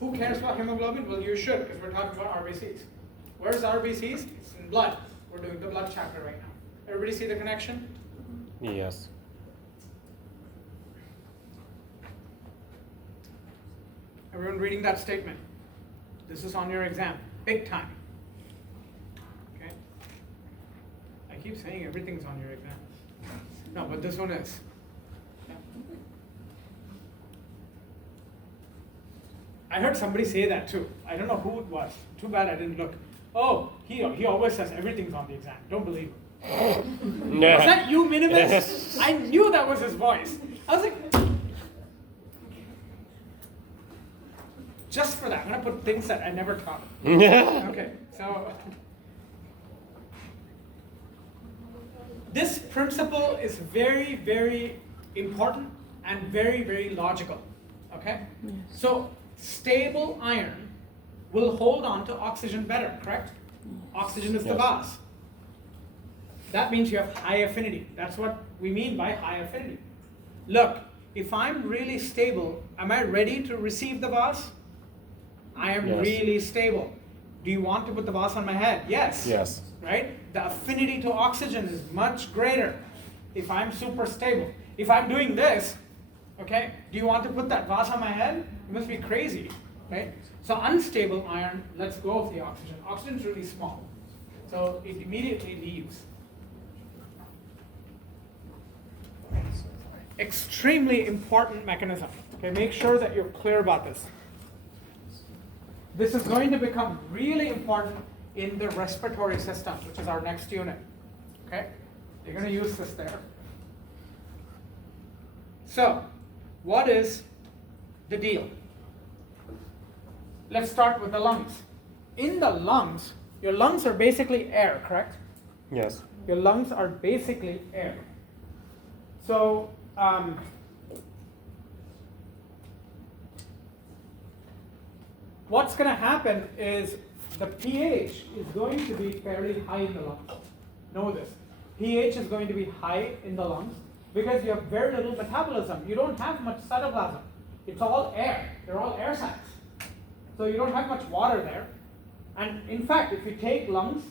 Who cares about hemoglobin? Well, you should, because we're talking about RBCs. Where's RBCs? It's in blood. We're doing the blood chapter right now. Everybody see the connection? Yes. Everyone reading that statement. This is on your exam. Big time. Okay? I keep saying everything's on your exam. No, but this one is. Yeah. I heard somebody say that too. I don't know who it was. Too bad I didn't look. Oh, he always says everything's on the exam. Don't believe him. Was that you, Minimus? I knew that was his voice. I was like, just for that, I'm going to put things that I never taught. Okay, so this principle is very, very important and very, very logical. Okay? Yes. So stable iron will hold on to oxygen better, correct? Oxygen is the Yes. base. That means you have high affinity. That's what we mean by high affinity. Look, if I'm really stable, am I ready to receive the vase? I am Yes. really stable. Do you want to put the vase on my head? Yes. Yes. Right? The affinity to oxygen is much greater if I'm super stable. If I'm doing this, okay, do you want to put that vase on my head? You must be crazy, right? So unstable iron lets go of the oxygen. Oxygen is really small, so it immediately leaves. Extremely important mechanism. Okay, make sure that you're clear about this. This is going to become really important in the respiratory system, which is our next unit. Okay, you're going to use this there. So, what is the deal? Let's start with the lungs. In the lungs, your lungs are basically air, correct? Yes. Your lungs are basically air. So, what's going to happen is the pH is going to be fairly high in the lungs. Know this. pH is going to be high in the lungs because you have very little metabolism. You don't have much cytoplasm. It's all air. They're all air sacs. So you don't have much water there. And in fact, if you take lungs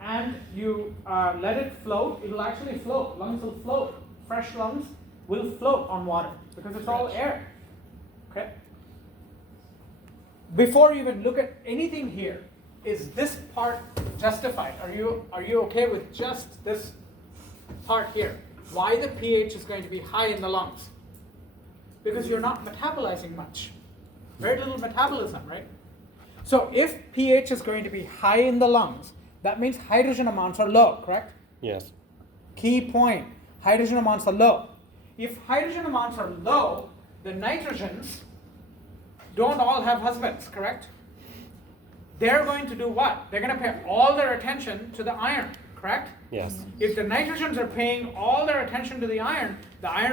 and you let it float, it will actually float. Lungs will float. Fresh lungs will float on water because it's all air. Okay? Before you even look at anything here, is this part justified? Are you okay with just this part here? Why the pH is going to be high in the lungs? Because you're not metabolizing much. Very little metabolism, right? So if pH is going to be high in the lungs, that means hydrogen amounts are low, correct? Yes. Key point, hydrogen amounts are low. If hydrogen amounts are low, the nitrogens don't all have husbands, correct? They're going to do what? They're going to pay all their attention to the iron, correct? Yes. If the nitrogens are paying all their attention to the iron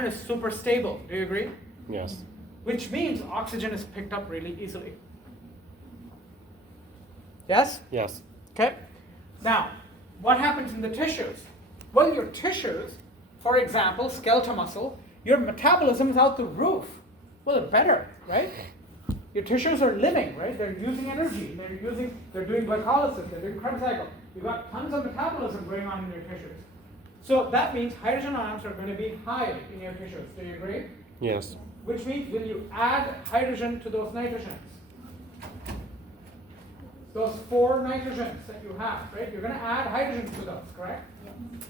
is super stable. Do you agree? Yes. Which means oxygen is picked up really easily. Yes? Yes. Okay. Now, what happens in the tissues? Well, your tissues, for example, skeletal muscle, your metabolism is out the roof. Well, better, right? Your tissues are living, right? They're using energy. They're doing glycolysis. They're doing Krebs cycle. You've got tons of metabolism going on in your tissues. So that means hydrogen ions are going to be high in your tissues. Do you agree? Yes. Which means when you add hydrogen to those nitrogens, those 4 nitrogens that you have, right? You're going to add hydrogen to those, correct?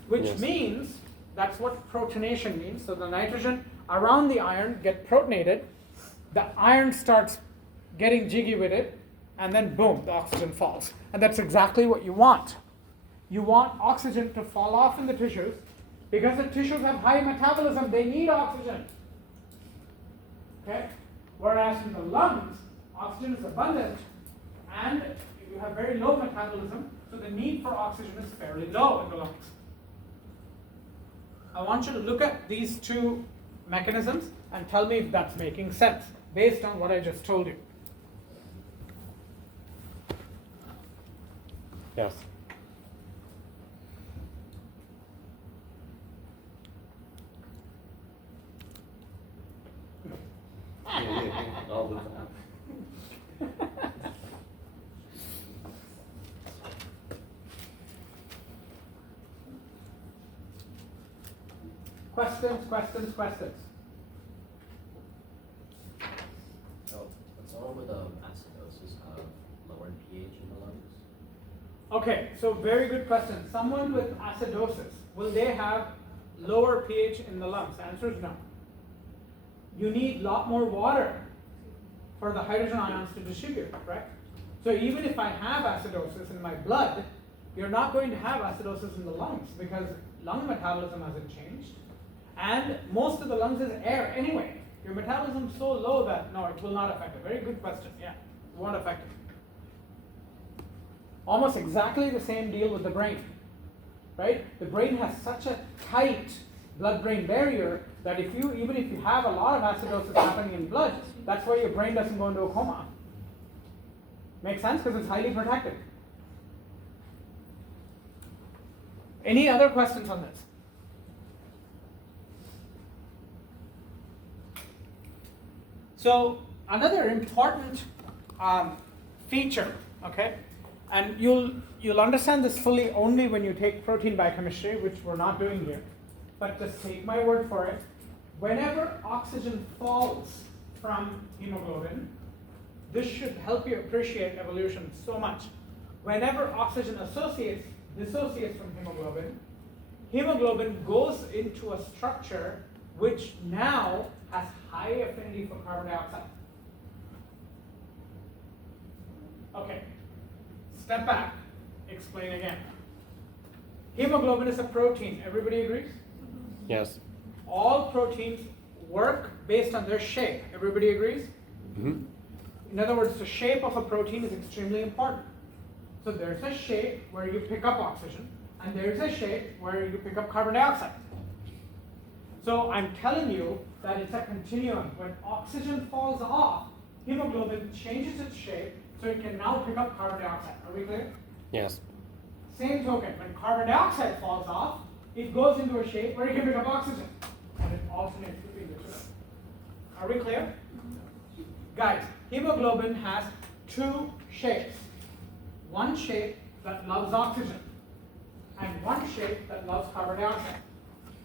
Which Yes. means, that's what protonation means. So the nitrogen around the iron get protonated. The iron starts getting jiggy with it, and then boom, the oxygen falls. And that's exactly what you want. You want oxygen to fall off in the tissues because the tissues have high metabolism. They need oxygen. Okay? Whereas in the lungs, oxygen is abundant and you have very low metabolism, so the need for oxygen is fairly low in the lungs. I want you to look at these 2 mechanisms and tell me if that's making sense based on what I just told you. Yes. All the time. Questions? So, what's wrong with acidosis of lower pH in the lungs? Okay, so very good question. Someone with acidosis, will they have lower pH in the lungs? The answer is no. You need a lot more water for the hydrogen ions to distribute, correct? So even if I have acidosis in my blood, you're not going to have acidosis in the lungs because lung metabolism hasn't changed. And most of the lungs is air anyway. Your metabolism is so low that no, it will not affect it. Very good question. Yeah, it won't affect it. Almost exactly the same deal with the brain, right? The brain has such a tight blood-brain barrier that even if you have a lot of acidosis happening in blood, that's why your brain doesn't go into a coma. Make sense? Because it's highly protected. Any other questions on this? So another important feature, okay, and you'll understand this fully only when you take protein biochemistry, which we're not doing here, but just take my word for it. Whenever oxygen falls from hemoglobin, this should help you appreciate evolution so much. Whenever oxygen dissociates from hemoglobin, hemoglobin goes into a structure which now has high affinity for carbon dioxide. Okay, step back, explain again. Hemoglobin is a protein, everybody agrees? Yes. All proteins work based on their shape, everybody agrees? Mm-hmm. In other words, the shape of a protein is extremely important. So there's a shape where you pick up oxygen, and there's a shape where you pick up carbon dioxide. So I'm telling you that it's a continuum. When oxygen falls off, hemoglobin changes its shape so it can now pick up carbon dioxide. Are we clear? Yes. Same token, when carbon dioxide falls off, it goes into a shape where it can pick up oxygen. And it alternates between the two. Are we clear? Guys, hemoglobin has 2 shapes. One shape that loves oxygen, and one shape that loves carbon dioxide.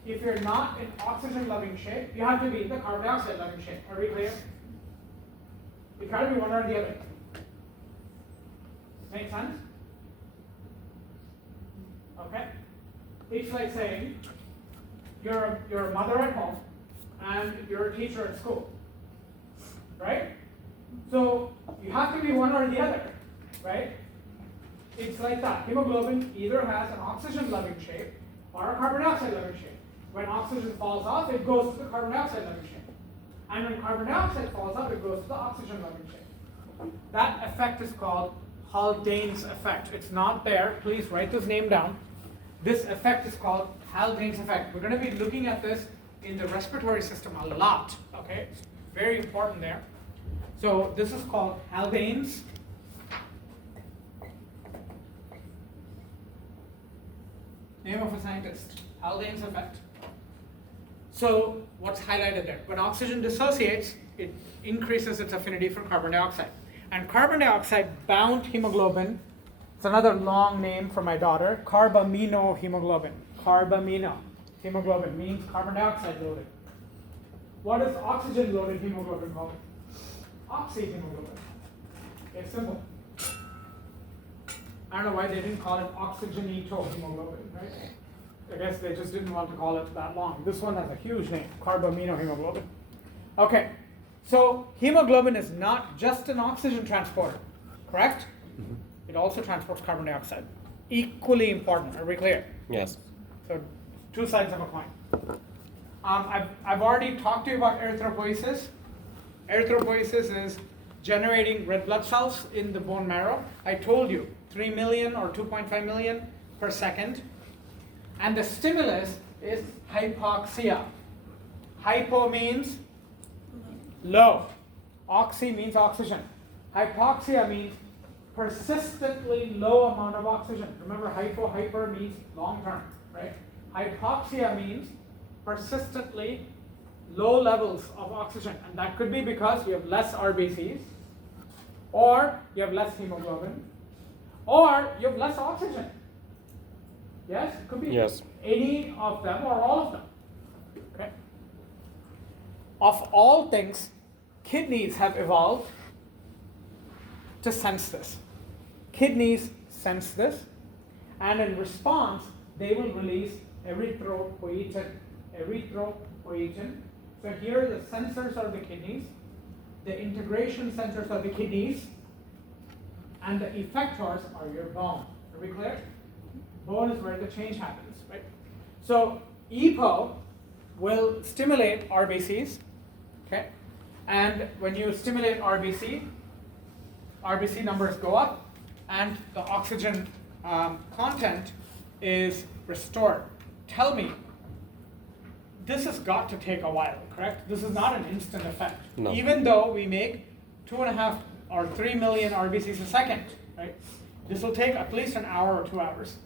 If you're not in oxygen-loving shape, you have to be in the carbon dioxide-loving shape. Are we clear? It's got to be one or the other. Make sense? Okay? It's like saying you're a mother at home and you're a teacher at school. Right? So you have to be one or the other. Right? It's like that. Hemoglobin either has an oxygen-loving shape or a carbon dioxide-loving shape. When oxygen falls off, it goes to the carbon dioxide-loving shape. And when carbon dioxide falls off, it goes to the oxygen-loving shape. That effect is called Haldane's effect. It's not there. Please write this name down. This effect is called Haldane's effect. We're going to be looking at this in the respiratory system a lot. Okay, it's very important there. So this is called Haldane's name of a scientist. Haldane's effect. So what's highlighted there? When oxygen dissociates, it increases its affinity for carbon dioxide. And carbon dioxide bound hemoglobin, it's another long name for my daughter, carbaminohemoglobin. Carbaminohemoglobin means carbon dioxide loaded. What is oxygen loaded hemoglobin called? Oxyhemoglobin. Okay, simple. I don't know why they didn't call it oxygenito hemoglobin, right? I guess they just didn't want to call it that long. This one has a huge name, carbaminohemoglobin. Okay, so hemoglobin is not just an oxygen transporter, correct? It also transports carbon dioxide. Equally important, are we clear? Yes. So two sides of a coin. I've already talked to you about erythropoiesis. Erythropoiesis is generating red blood cells in the bone marrow. I told you, 3 million or 2.5 million per second. And the stimulus is hypoxia. Hypo means low. Oxy means oxygen. Hypoxia means persistently low amount of oxygen. Remember, hyper means long term, right? Hypoxia means persistently low levels of oxygen. And that could be because you have less RBCs, or you have less hemoglobin, or you have less oxygen. Yes, it could be Yes. any of them or all of them. Okay. Of all things, kidneys have evolved to sense this. Kidneys sense this, and in response, they will release erythropoietin. Erythropoietin. So here the sensors are the kidneys, the integration sensors are the kidneys, and the effectors are your bone. Are we clear? Bone is where the change happens, right? So EPO will stimulate RBCs, okay? And when you stimulate RBC numbers go up, and the oxygen content is restored. Tell me, this has got to take a while, correct? This is not an instant effect. No. Even though we make 2.5 or 3 million RBCs a second, right? This will take at least an hour or 2 hours,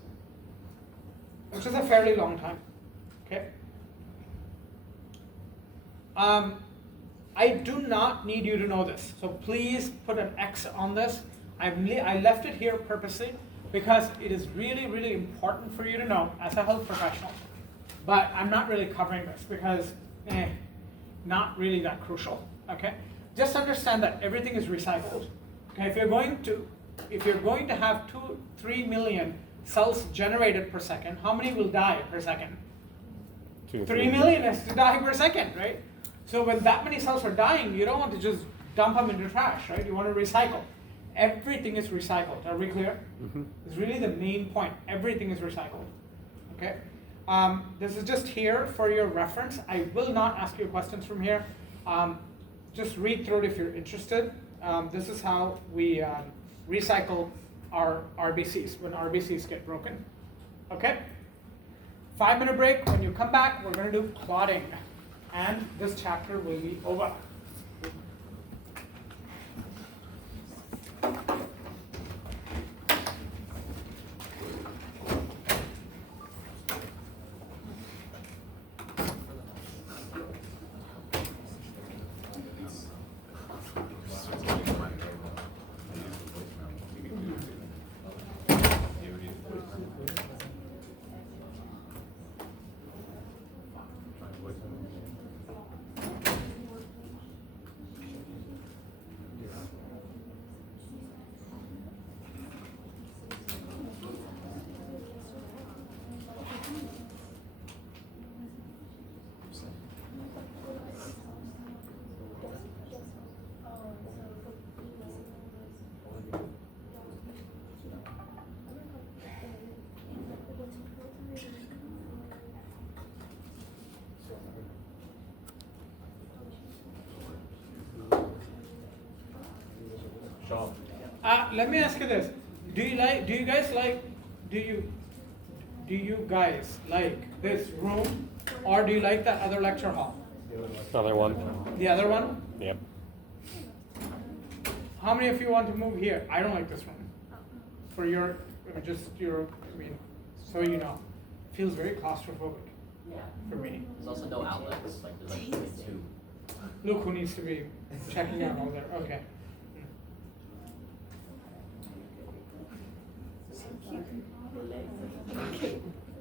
which is a fairly long time, okay? I do not need you to know this, so please put an X on this. I left it here purposely because it is really, really important for you to know as a health professional. But I'm not really covering this because, not really that crucial, okay? Just understand that everything is recycled. Okay, if you're going to have 2-3 million cells generated per second, how many will die per second? 3 million is to die per second, right? So when that many cells are dying, you don't want to just dump them into trash, right? You want to recycle. Everything is recycled. Are we clear? Mm-hmm. It's really the main point. Everything is recycled. Okay. This is just here for your reference. I will not ask you questions from here. Just read through it if you're interested. This is how we recycle our RBCs when RBCs get broken. Okay? 5-minute break. When you come back, we're going to do clotting. And this chapter will be over. Sean. Let me ask you this: do you guys like? do you guys like this room, or do you like that other lecture hall? Another one. The other one? Yep. How many of you want to move here? I don't like this room. For your, so you know, feels very claustrophobic Yeah. for me. There's also no outlets, like there's like two. Look who needs to be checking out all there. Okay.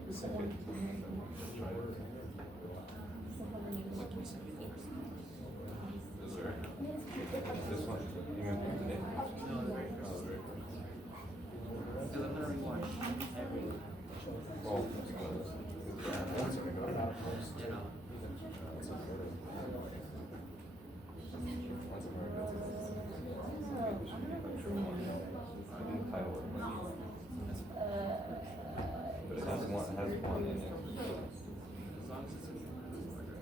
This one. No, the very first. Because I'm gonna rewatch every. Well, You know. But it has one in it. As long as it's in order.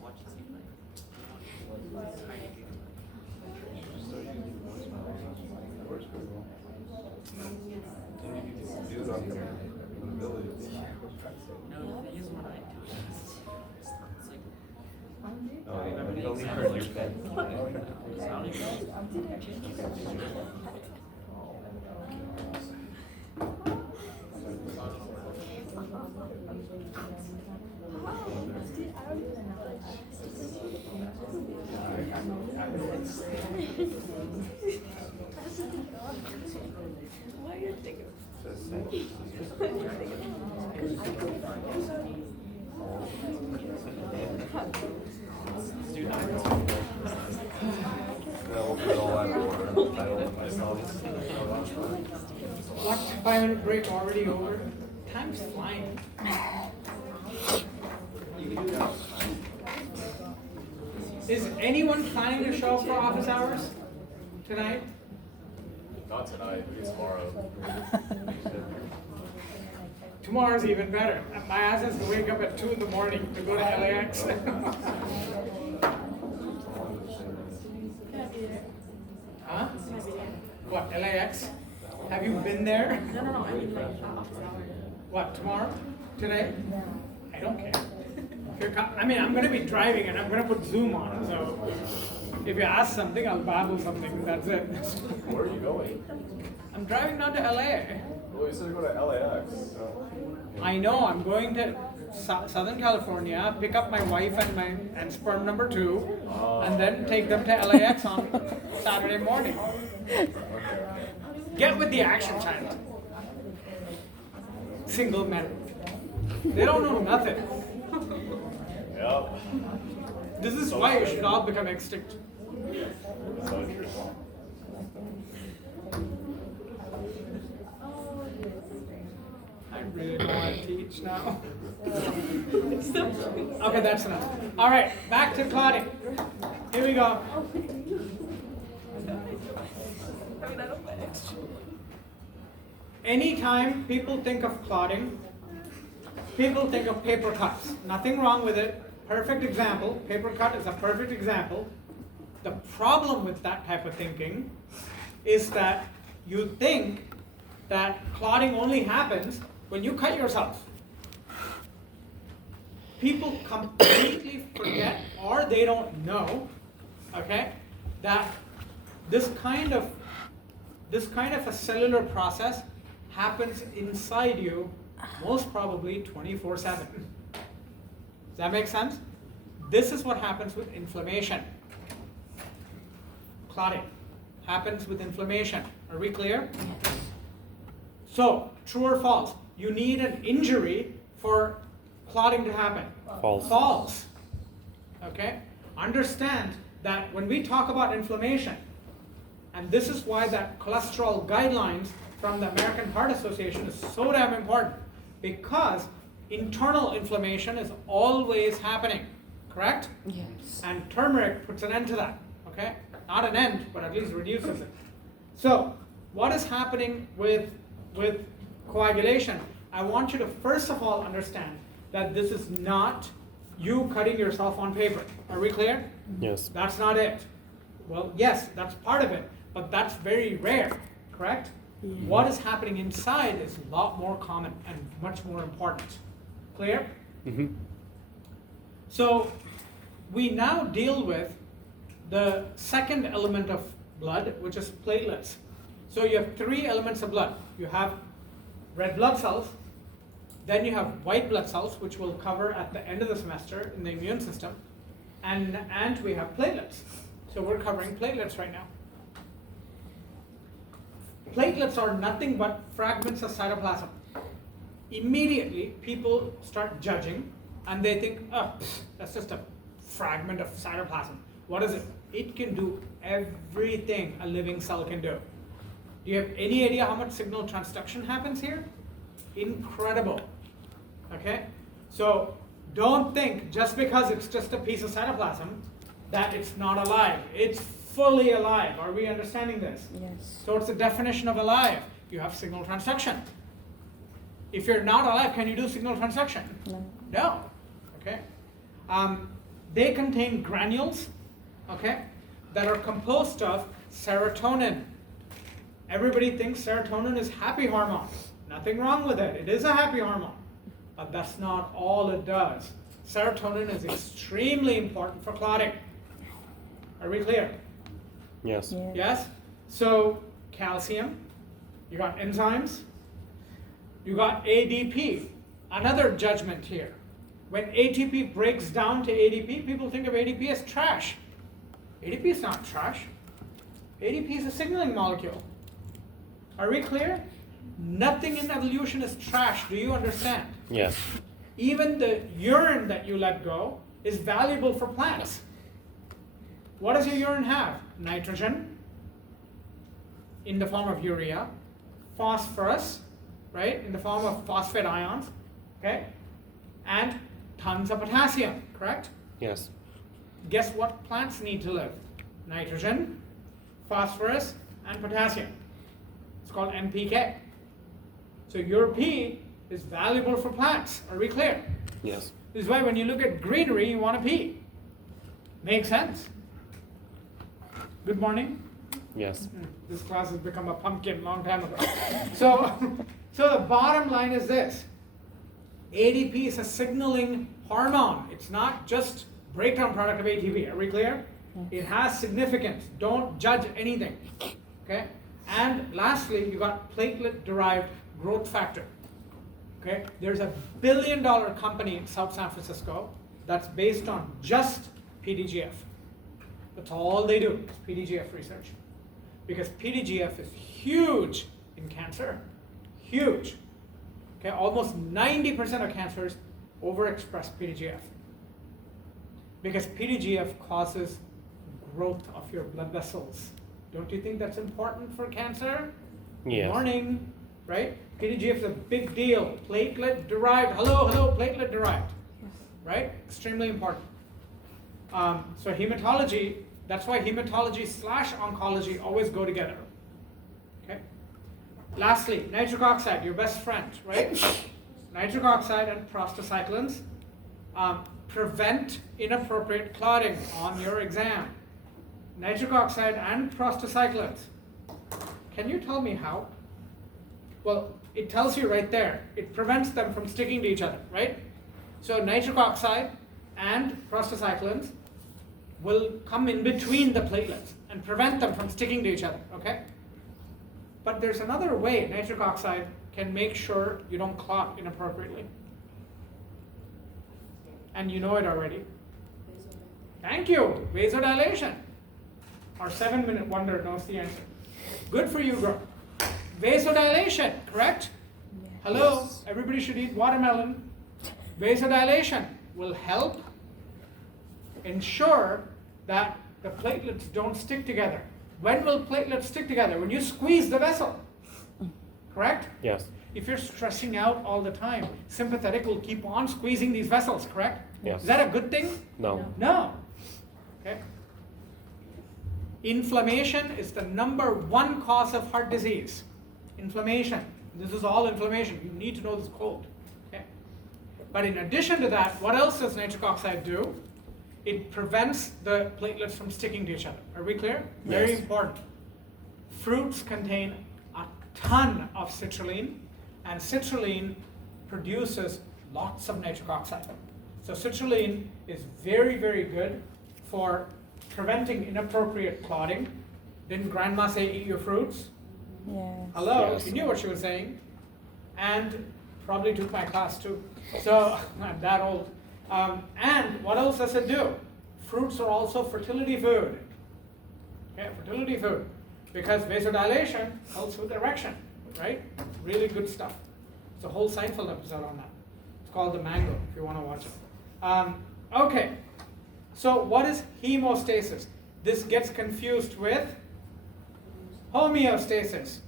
Watch the same thing. No, he is one I do. It's like, Oh, remember you the don't need example her like new that? pen. I don't even know. Why are you thinking? Dude, We'll put it all out of order. Title it myself. What, 5 minute break already over? Time's flying. Is anyone planning to show up for office hours tonight? Not tonight, maybe tomorrow. Tomorrow's even better. My ass has to wake up at 2 in the morning to go to LAX. Huh? What, LAX? Have you been there? No, I mean like office hours. What, tomorrow? Today? I don't care. If you're I'm gonna be driving and I'm gonna put Zoom on, so if you ask something, I'll babble something, that's it. Where are you going? I'm driving down to LA. Well, you said to go to LAX. I know, I'm going to Southern California, pick up my wife and sperm number 2, and then take them to LAX on Saturday morning. Get with the action, child. Single men. They don't know nothing. Yep. This is why you should all become extinct. So true. I really don't want to teach now. Okay, that's enough. All right, back to clotting. Here we go. Anytime people think of clotting, people think of paper cuts. Nothing wrong with it. Perfect example. Paper cut is a perfect example. The problem with that type of thinking is that you think that clotting only happens when you cut yourself. People completely forget, or they don't know, okay, that this kind of a cellular process happens inside you most probably 24/7. Does that make sense? This is what happens with inflammation. Clotting happens with inflammation. Are we clear? So, true or false? You need an injury for clotting to happen. False. False. Okay? Understand that when we talk about inflammation, and this is why that cholesterol guidelines from the American Heart Association is so damn important, because internal inflammation is always happening, correct? Yes. And turmeric puts an end to that, okay? Not an end, but at least reduces it. So, what is happening with coagulation? I want you to first of all understand that this is not you cutting yourself on paper. Are we clear? Yes. That's not it. Well, yes, that's part of it, but that's very rare, correct? What is happening inside is a lot more common and much more important. Clear? Mm-hmm. So we now deal with the second element of blood, which is platelets. So you have three elements of blood. You have red blood cells, then you have white blood cells, which we'll cover at the end of the semester in the immune system, and we have platelets. So we're covering platelets right now. Platelets are nothing but fragments of cytoplasm. Immediately, people start judging, and they think, oh, that's just a fragment of cytoplasm. What is it? It can do everything a living cell can do. Do you have any idea how much signal transduction happens here? Incredible. Okay? So don't think just because it's just a piece of cytoplasm that it's not alive. It's fully alive. Are we understanding this? Yes. So it's the definition of alive. You have signal transduction. If you're not alive, can you do signal transduction? No. No. Okay. They contain granules, okay, that are composed of serotonin. Everybody thinks serotonin is happy hormone. Nothing wrong with it. It is a happy hormone. But that's not all it does. Serotonin is extremely important for clotting. Are we clear? Yes. Yeah. Yes? So calcium, you got enzymes, you got ADP. Another judgment here. When ATP breaks down to ADP, people think of ADP as trash. ADP is not trash. ADP is a signaling molecule. Are we clear? Nothing in evolution is trash. Do you understand? Yes. Even the urine that you let go is valuable for plants. What does your urine have? Nitrogen in the form of urea, phosphorus, right, in the form of phosphate ions, okay, and tons of potassium, correct? Yes. Guess what plants need to live? Nitrogen, phosphorus, and potassium. It's called NPK. So your pee is valuable for plants. Are we clear? Yes. This is why when you look at greenery, you want to pee. Makes sense. Good morning. Yes. This class has become a pumpkin long time ago. So the bottom line is this. ADP is a signaling hormone. It's not just breakdown product of ATP. Are we clear? It has significance. Don't judge anything. Okay? And lastly, you got platelet-derived growth factor. Okay? There's $1 billion company in South San Francisco that's based on just PDGF. That's all they do is PDGF research. Because PDGF is huge in cancer. Huge. Okay, almost 90% of cancers overexpress PDGF. Because PDGF causes growth of your blood vessels. Don't you think that's important for cancer? Yes. Morning, right? PDGF is a big deal. Platelet derived. Hello, platelet derived. Right? Extremely important. So hematology, that's why hematology/oncology always go together. Okay? Lastly, nitric oxide, your best friend, right? Nitric oxide and prostacyclins prevent inappropriate clotting on your exam. Nitric oxide and prostacyclins. Can you tell me how? Well, it tells you right there. It prevents them from sticking to each other, right? So nitric oxide and prostacyclins will come in between the platelets and prevent them from sticking to each other, okay? But there's another way nitric oxide can make sure you don't clot inappropriately. And you know it already. Thank you, vasodilation. Our 7-minute wonder knows the answer. Good for you, girl. Vasodilation, correct? Yeah. Hello, Yes. everybody should eat watermelon. Vasodilation will help ensure that the platelets don't stick together. When will platelets stick together? When you squeeze the vessel, correct? Yes. If you're stressing out all the time, sympathetic will keep on squeezing these vessels, correct? Yes. Is that a good thing? No. No. Okay. Inflammation is the #1 cause of heart disease. Inflammation. This is all inflammation. You need to know this code. Okay. But in addition to that, what else does nitric oxide do? It prevents the platelets from sticking to each other. Are we clear? Very Yes. important. Fruits contain a ton of citrulline, and citrulline produces lots of nitric oxide. So citrulline is very, very good for preventing inappropriate clotting. Didn't grandma say eat your fruits? Yes. Hello, Yes. you knew what she was saying. And probably took my class too. So I'm that old. And what else does it do? Fruits are also fertility food. Okay, fertility food. Because vasodilation helps with erection, right? Really good stuff. It's a whole Seinfeld episode on that. It's called The Mango, if you want to watch it. Okay, so what is hemostasis? This gets confused with homeostasis.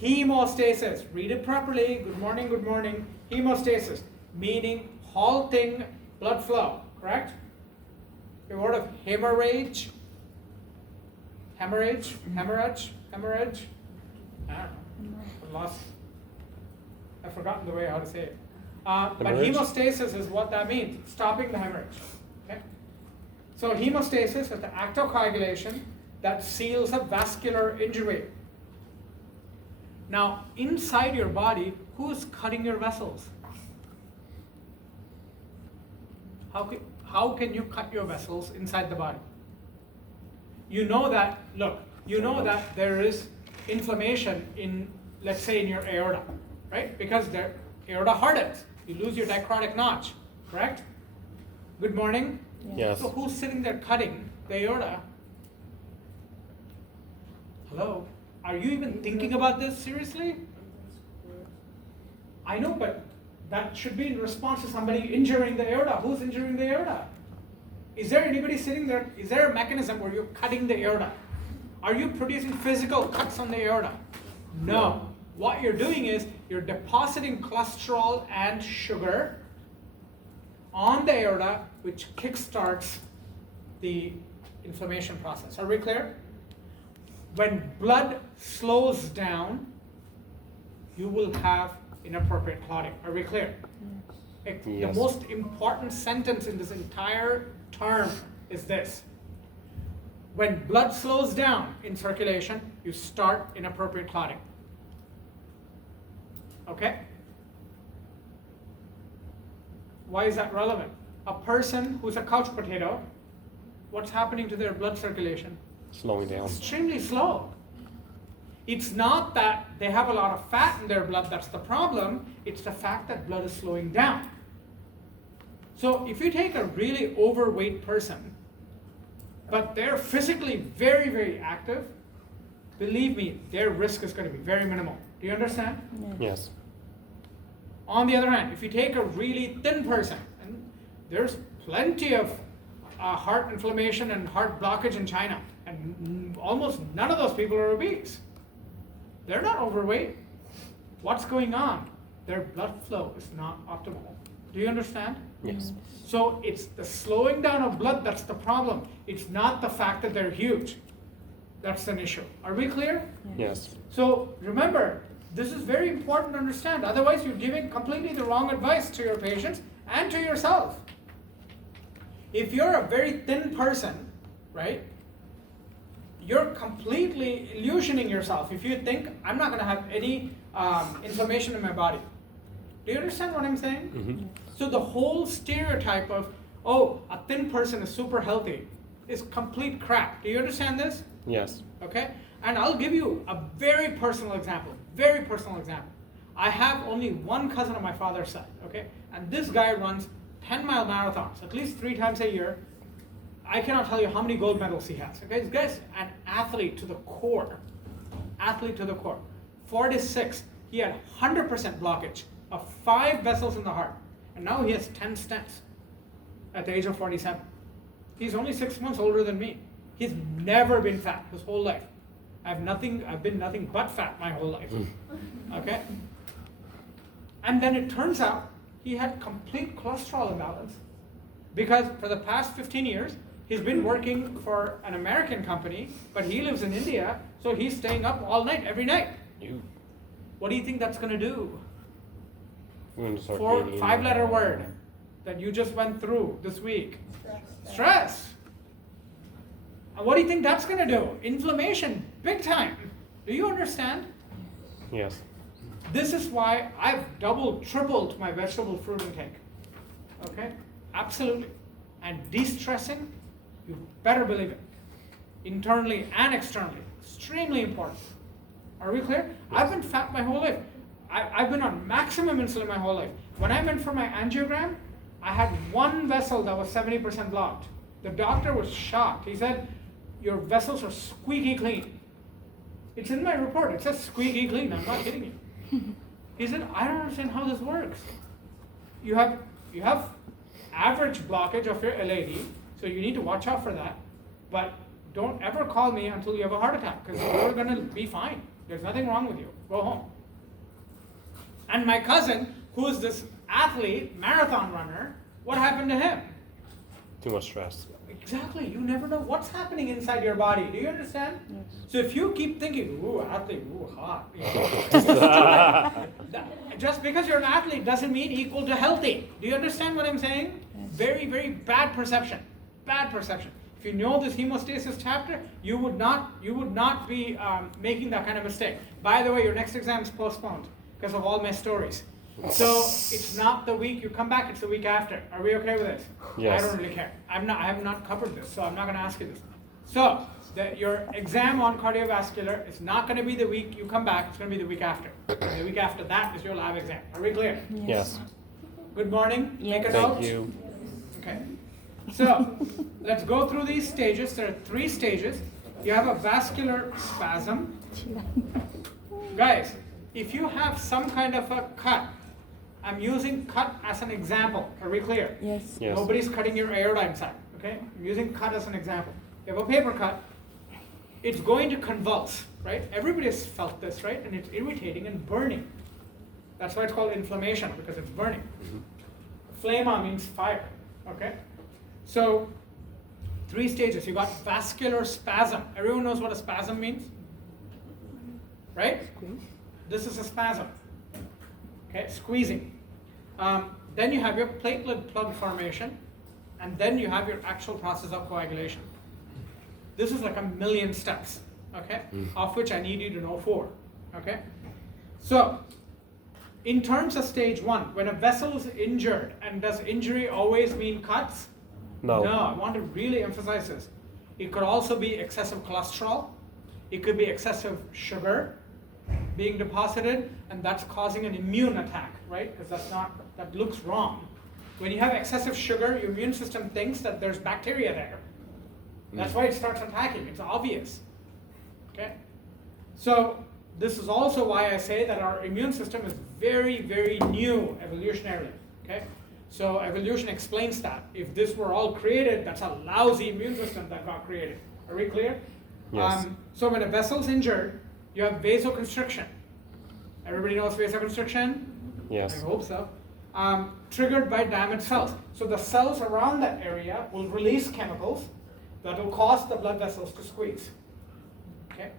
Hemostasis, read it properly. Good morning, good morning. Hemostasis, meaning halting blood flow, correct? You heard of hemorrhage? Hemorrhage? Hemorrhage? Hemorrhage? I don't know. I've forgotten the way how to say it. But Hemorrhage? hemostasis is what that means, stopping the hemorrhage. Okay? So hemostasis is the act of coagulation that seals up vascular injury. Now, inside your body, who's cutting your vessels? How can you cut your vessels inside the body? You know that, look, you know that there is inflammation in, let's say, in your aorta, right? Because the aorta hardens. You lose your dicrotic notch, correct? Good morning. Yes. So who's sitting there cutting the aorta? Hello? Are you even thinking about this seriously? I know, but that should be in response to somebody injuring the aorta. Who's injuring the aorta? Is there anybody sitting there? Is there a mechanism where you're cutting the aorta? Are you producing physical cuts on the aorta? No. What you're doing is you're depositing cholesterol and sugar on the aorta, which kickstarts the inflammation process. Are we clear? When blood slows down, you will have inappropriate clotting. Are we clear? The Yes. most important sentence in this entire term is this. When blood slows down in circulation, you start inappropriate clotting. Okay? Why is that relevant? A person who's a couch potato, what's happening to their blood circulation? Slowing down. Extremely slow. It's not that they have a lot of fat in their blood that's the problem, it's the fact that blood is slowing down. So if you take a really overweight person, but they're physically very, very active, believe me, their risk is going to be very minimal. Do you understand? Yes. On the other hand, if you take a really thin person, and there's plenty of heart inflammation and heart blockage in China, and almost none of those people are obese. They're not overweight. What's going on? Their blood flow is not optimal. Do you understand? Yes. So it's the slowing down of blood that's the problem. It's not the fact that they're huge. That's an issue. Are we clear? Yes. So remember, this is very important to understand. Otherwise, you're giving completely the wrong advice to your patients and to yourself. If you're a very thin person, right, you're completely illusioning yourself if you think, I'm not going to have any inflammation in my body. Do you understand what I'm saying? Mm-hmm. So the whole stereotype of, oh, a thin person is super healthy is complete crap. Do you understand this? Yes. Okay? And I'll give you a very personal example. Very personal example. I have only one cousin on my father's side, okay? And this guy runs 10-mile marathons, at least 3 times a year. I cannot tell you how many gold medals he has. Okay, this guy's an athlete to the core. Athlete to the core. 46, he had 100% blockage of 5 vessels in the heart. And now he has 10 stents at the age of 47. He's only 6 months older than me. He's never been fat his whole life. I've been nothing but fat my whole life. Okay? And then it turns out he had complete cholesterol imbalance because for the past 15 years, he's been working for an American company, but he lives in India, so he's staying up all night, every night. You. What do you think that's going to do? We're gonna start 5-letter word that you just went through this week. Stress. And what do you think that's going to do? Inflammation, big time. Do you understand? Yes. This is why I've doubled, tripled my vegetable fruit intake. Okay? Absolutely. And de-stressing, you better believe it. Internally and externally. Extremely important. Are we clear? I've been fat my whole life. I've been on maximum insulin my whole life. When I went for my angiogram, I had one vessel that was 70% blocked. The doctor was shocked. He said, your vessels are squeaky clean. It's in my report. It says squeaky clean. I'm not kidding you. He said, I don't understand how this works. You have average blockage of your LAD, so you need to watch out for that. But don't ever call me until you have a heart attack, because you're going to be fine. There's nothing wrong with you. Go home. And my cousin, who is this athlete, marathon runner, what happened to him? Too much stress. Exactly. You never know what's happening inside your body. Do you understand? Yes. So if you keep thinking, ooh, athlete, ooh, hot. Just because you're an athlete doesn't mean equal to healthy. Do you understand what I'm saying? Yes. Very, very bad perception. Bad perception. If you know this hemostasis chapter, you would not be making that kind of mistake. By the way, your next exam is postponed because of all my stories. So it's not the week you come back, it's the week after. Are we okay with this? Yes. I don't really care. I have not covered this, so I'm not going to ask you this. So your exam on cardiovascular is not going to be the week you come back, it's going to be the week after. The week after that is your lab exam. Are we clear? Yes. Good morning. Yes. Make a note. Thank you. Okay. So let's go through these stages. There are 3 stages. You have a vascular spasm. Guys, if you have some kind of a cut, I'm using cut as an example. Are we clear? Yes. Yes. Nobody's cutting your aorta inside. Okay? I'm using cut as an example. You have a paper cut. It's going to convulse, right? Everybody has felt this, right? And it's irritating and burning. That's why it's called inflammation, because it's burning. Flama means fire. Okay? So 3 stages. You got vascular spasm. Everyone knows what a spasm means? Right? This is a spasm. Okay, squeezing. Then you have your platelet plug formation, and then you have your actual process of coagulation. This is like a million steps, okay, of which I need you to know 4, okay? So, in terms of stage 1, when a vessel is injured, and does injury always mean cuts? No. No, I want to really emphasize this. It could also be excessive cholesterol. It could be excessive sugar being deposited, and that's causing an immune attack, right? Because that looks wrong. When you have excessive sugar, your immune system thinks that there's bacteria there. That's why it starts attacking. It's obvious. Okay? So this is also why I say that our immune system is very, very new evolutionarily. Okay? So evolution explains that. If this were all created, that's a lousy immune system that got created. Are we clear? Yes. So when a vessel's injured, you have vasoconstriction. Everybody knows vasoconstriction? Yes. I hope so. Triggered by damaged cells. So the cells around that area will release chemicals that will cause the blood vessels to squeeze. Okay?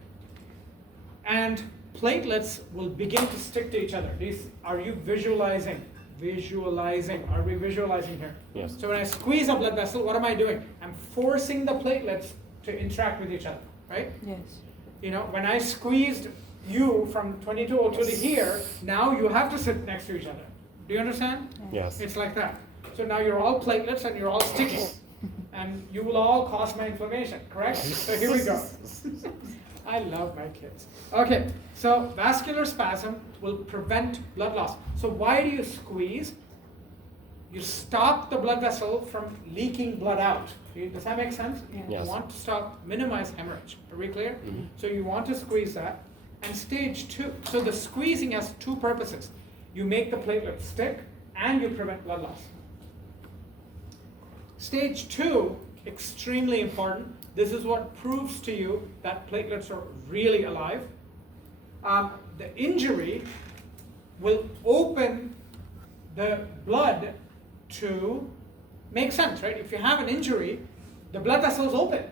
And platelets will begin to stick to each other. Are you visualizing? Visualizing. Are we visualizing here? Yes. So when I squeeze a blood vessel, what am I doing? I'm forcing the platelets to interact with each other, right? Yes. You know, when I squeezed you from 2202 to here, now you have to sit next to each other. Do you understand? Yes. It's like that. So now you're all platelets and you're all sticky. And you will all cause my inflammation, correct? So here we go. I love my kids. Okay, so vascular spasm will prevent blood loss. So why do you squeeze? You stop the blood vessel from leaking blood out. Does that make sense? Yes. You want to minimize hemorrhage. Are we clear? So you want to squeeze that. And stage 2, so the squeezing has 2 purposes. You make the platelets stick and you prevent blood loss. Stage 2, extremely important. This is what proves to you that platelets are really alive. The injury will open the blood to make sense, right? If you have an injury, the blood vessels open,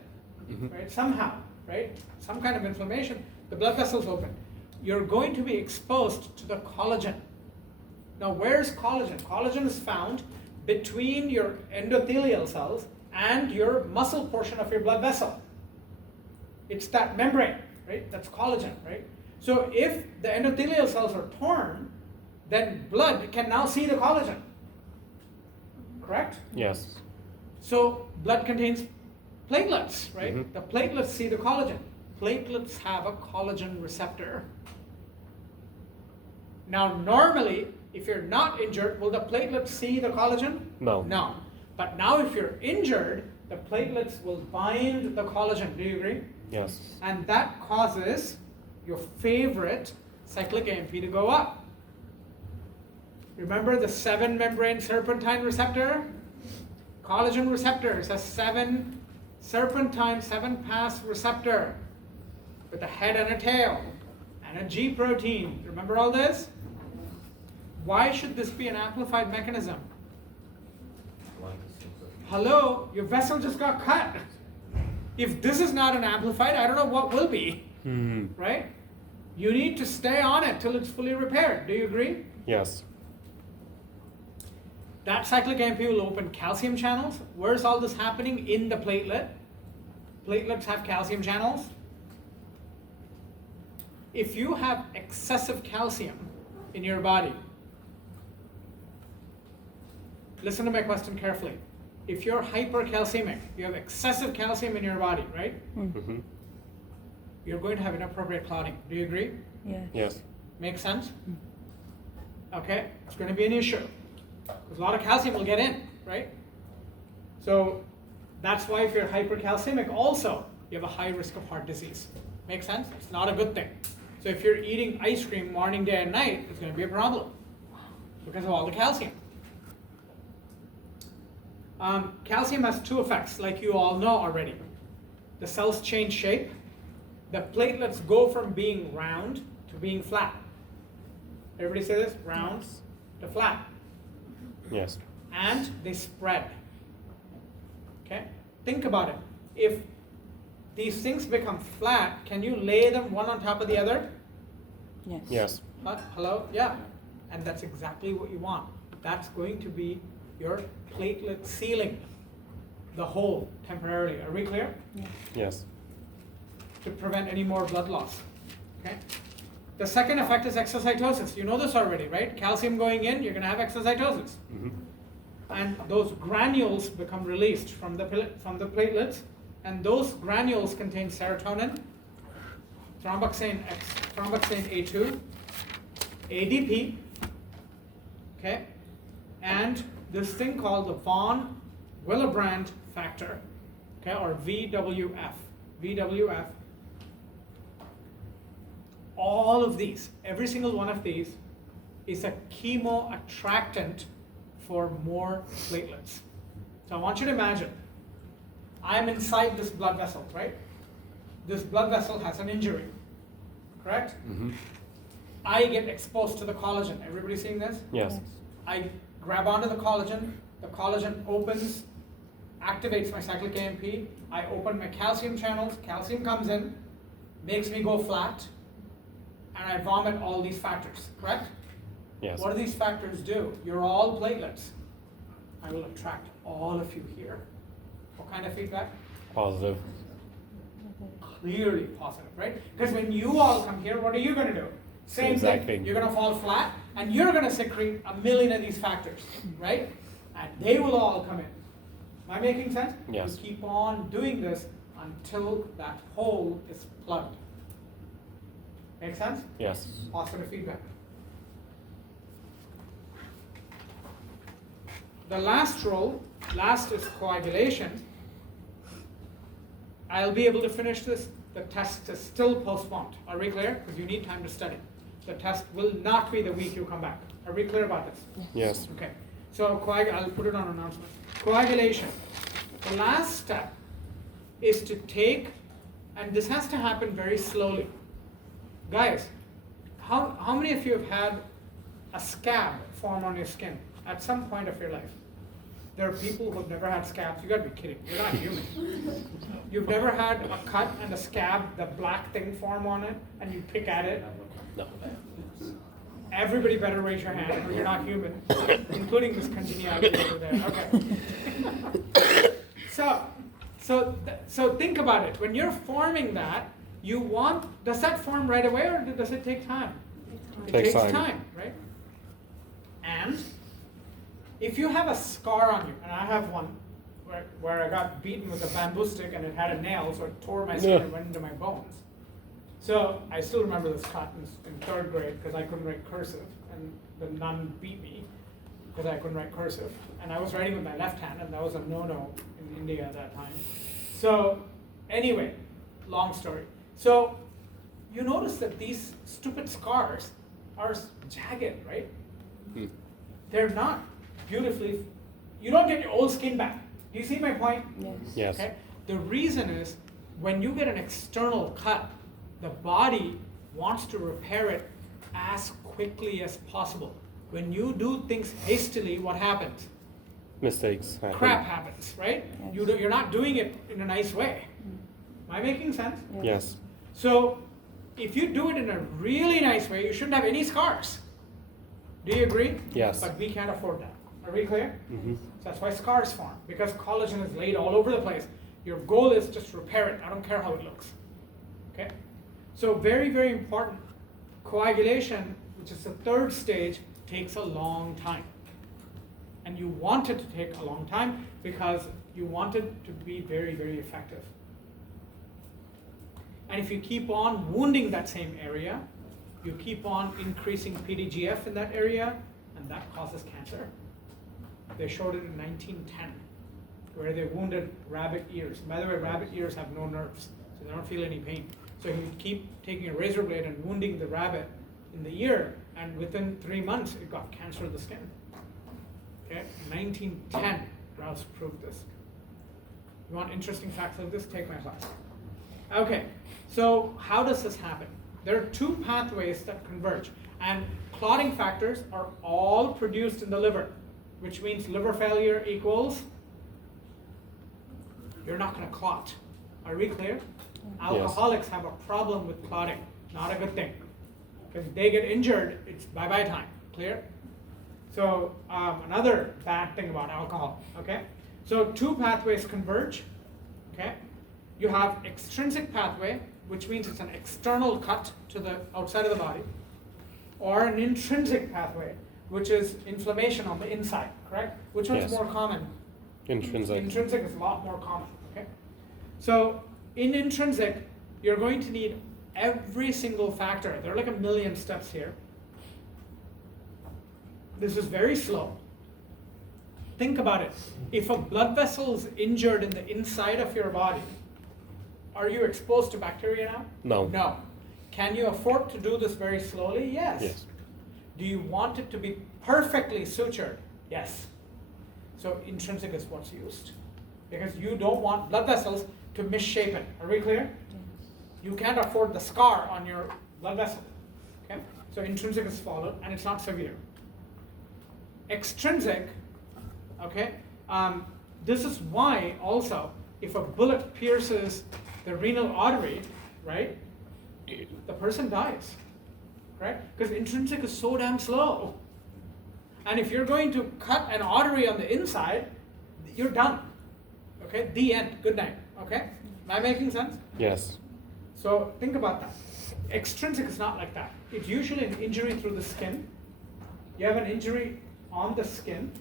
right? Somehow, right? Some kind of inflammation, the blood vessels open. You're going to be exposed to the collagen. Now, where's collagen? Collagen is found between your endothelial cells and your muscle portion of your blood vessel. It's that membrane, right? That's collagen, right? So if the endothelial cells are torn, then blood can now see the collagen. Correct? Yes. So blood contains platelets, right? Mhm. The platelets see the collagen. Platelets have a collagen receptor. Now, normally, if you're not injured, will the platelets see the collagen? No. No. But now if you're injured, the platelets will bind the collagen. Do you agree? Yes. And that causes your favorite cyclic AMP to go up. Remember the 7-membrane serpentine receptor? Collagen receptor is a 7-serpentine, 7-pass receptor with a head and a tail and a G protein. Remember all this? Why should this be an amplified mechanism? Hello, your vessel just got cut. If this is not an amplified, I don't know what will be, right? You need to stay on it till it's fully repaired. Do you agree? Yes. That cyclic AMP will open calcium channels. Where's all this happening? In the platelet. Platelets have calcium channels. If you have excessive calcium in your body, listen to my question carefully. If you're hypercalcemic, you have excessive calcium in your body, right? Mm-hmm. You're going to have inappropriate clotting. Do you agree? Yeah. Yes. Make sense? Okay, it's going to be an issue. Because a lot of calcium will get in, right? So that's why if you're hypercalcemic also, you have a high risk of heart disease. Make sense? It's not a good thing. So if you're eating ice cream morning, day, and night, it's going to be a problem because of all the calcium. Calcium has 2 effects, like you all know already. The cells change shape. The platelets go from being round to being flat. Everybody say this? Round to flat. Yes. And they spread. Okay? Think about it. If these things become flat, can you lay them one on top of the other? Yes. Yes. Hello? Yeah. And that's exactly what you want. That's going to be your platelet sealing the hole temporarily. Are we clear? Yeah. Yes. To prevent any more blood loss. Okay? The second effect is exocytosis. You know this already, right? Calcium going in, you're going to have exocytosis. Mm-hmm. And those granules become released from the platelets, and those granules contain serotonin, thromboxane A2, ADP, okay, and this thing called the von Willebrand factor, okay, or VWF. VWF. All of these, every single one of these, is a chemoattractant for more platelets. So I want you to imagine, I'm inside this blood vessel, right? This blood vessel has an injury, correct? Mm-hmm. I get exposed to the collagen. Everybody seeing this? Yes. I grab onto the collagen opens, activates my cyclic AMP, I open my calcium channels, calcium comes in, makes me go flat, and I vomit all these factors, correct? Yes. What do these factors do? You're all platelets. I will attract all of you here. What kind of feedback? Positive. Clearly positive, right? Because when you all come here, what are you going to do? Same Exact thing. thing. You're going to fall flat, and you're going to secrete a million of these factors, right? And they will all come in. Am I making sense? Yes. You keep on doing this until that hole is plugged. Make sense? Yes. Positive feedback. The last is coagulation. I'll be able to finish this. The test is still postponed. Are we clear? Because you need time to study. The test will not be the week you come back. Are we clear about this? Yes. Okay. So I'll put it on announcement. Coagulation. The last step is to take, and this has to happen very slowly. Guys, how many of you have had a scab form on your skin at some point of your life? There are people who have never had scabs. You gotta be kidding. You're not human. You've never had a cut and a scab, the black thing form on it, and you pick at it. No. Everybody better raise your hand, or you're not human, including this congeniality over there. Okay. So think about it. When you're forming that, does that form right away, or does it take time? It Takes takes time. time, right? And if you have a scar on you, and I have one, where I got beaten with a bamboo stick and it had a nail, so it tore my skin Yeah. and went into my bones. So I still remember this cut in third grade because I couldn't write cursive, and the nun beat me because I couldn't write cursive. And I was writing with my left hand, and that was a no-no in India at that time. So anyway, long story. So you notice that these stupid scars are jagged, right? Hmm. They're not beautifully, you don't get your old skin back. Do you see my point? Yes. Yes. Okay? The reason is when you get an external cut, the body wants to repair it as quickly as possible. When you do things hastily, what happens? Mistakes happen. Crap happens, right? Yes. You're not doing it in a nice way. Am I making sense? Yes. So if you do it in a really nice way, you shouldn't have any scars. Do you agree? Yes. But we can't afford that. Are we clear? Mm-hmm. So that's why scars form, because collagen is laid all over the place. Your goal is just to repair it. I don't care how it looks. Okay? So very, very important. Coagulation, which is the third stage, takes a long time. And you want it to take a long time because you want it to be very, very effective. And if you keep on wounding that same area, you keep on increasing PDGF in that area, and that causes cancer. They showed it in 1910, where they wounded rabbit ears. By the way, rabbit ears have no nerves, so they don't feel any pain. So you keep taking a razor blade and wounding the rabbit in the ear, and within 3 months, it got cancer of the skin. Okay, 1910, Rouse proved this. You want interesting facts like this? Take my class. Okay, so how does this happen? There are two pathways that converge, and clotting factors are all produced in the liver, which means liver failure equals you're not going to clot. Are we clear? Alcoholics have a problem with clotting, not a good thing. Because if they get injured, it's bye-bye time. Clear? So another bad thing about alcohol, okay? So two pathways converge, okay? You have extrinsic pathway, which means it's an external cut to the outside of the body, or an intrinsic pathway, which is inflammation on the inside, correct? Which one's Yes. more common? Intrinsic. Intrinsic is a lot more common, okay? So in intrinsic, you're going to need every single factor. There are like 1 million steps here. This is very slow. Think about it. If a blood vessel is injured in the inside of your body, are you exposed to bacteria now? No. No. Can you afford to do this very slowly? Yes. Yes. Do you want it to be perfectly sutured? Yes. So intrinsic is what's used. Because you don't want blood vessels to misshapen. Are we clear? You can't afford the scar on your blood vessel. Okay? So intrinsic is followed, and it's not severe. Extrinsic, okay? This is why also, if a bullet pierces the renal artery, right, the person dies, right? Because intrinsic is so damn slow. And if you're going to cut an artery on the inside, you're done. Okay, the end, good night, okay? Am I making sense? Yes. So think about that. Extrinsic is not like that. It's usually an injury through the skin. You have an injury on the skin.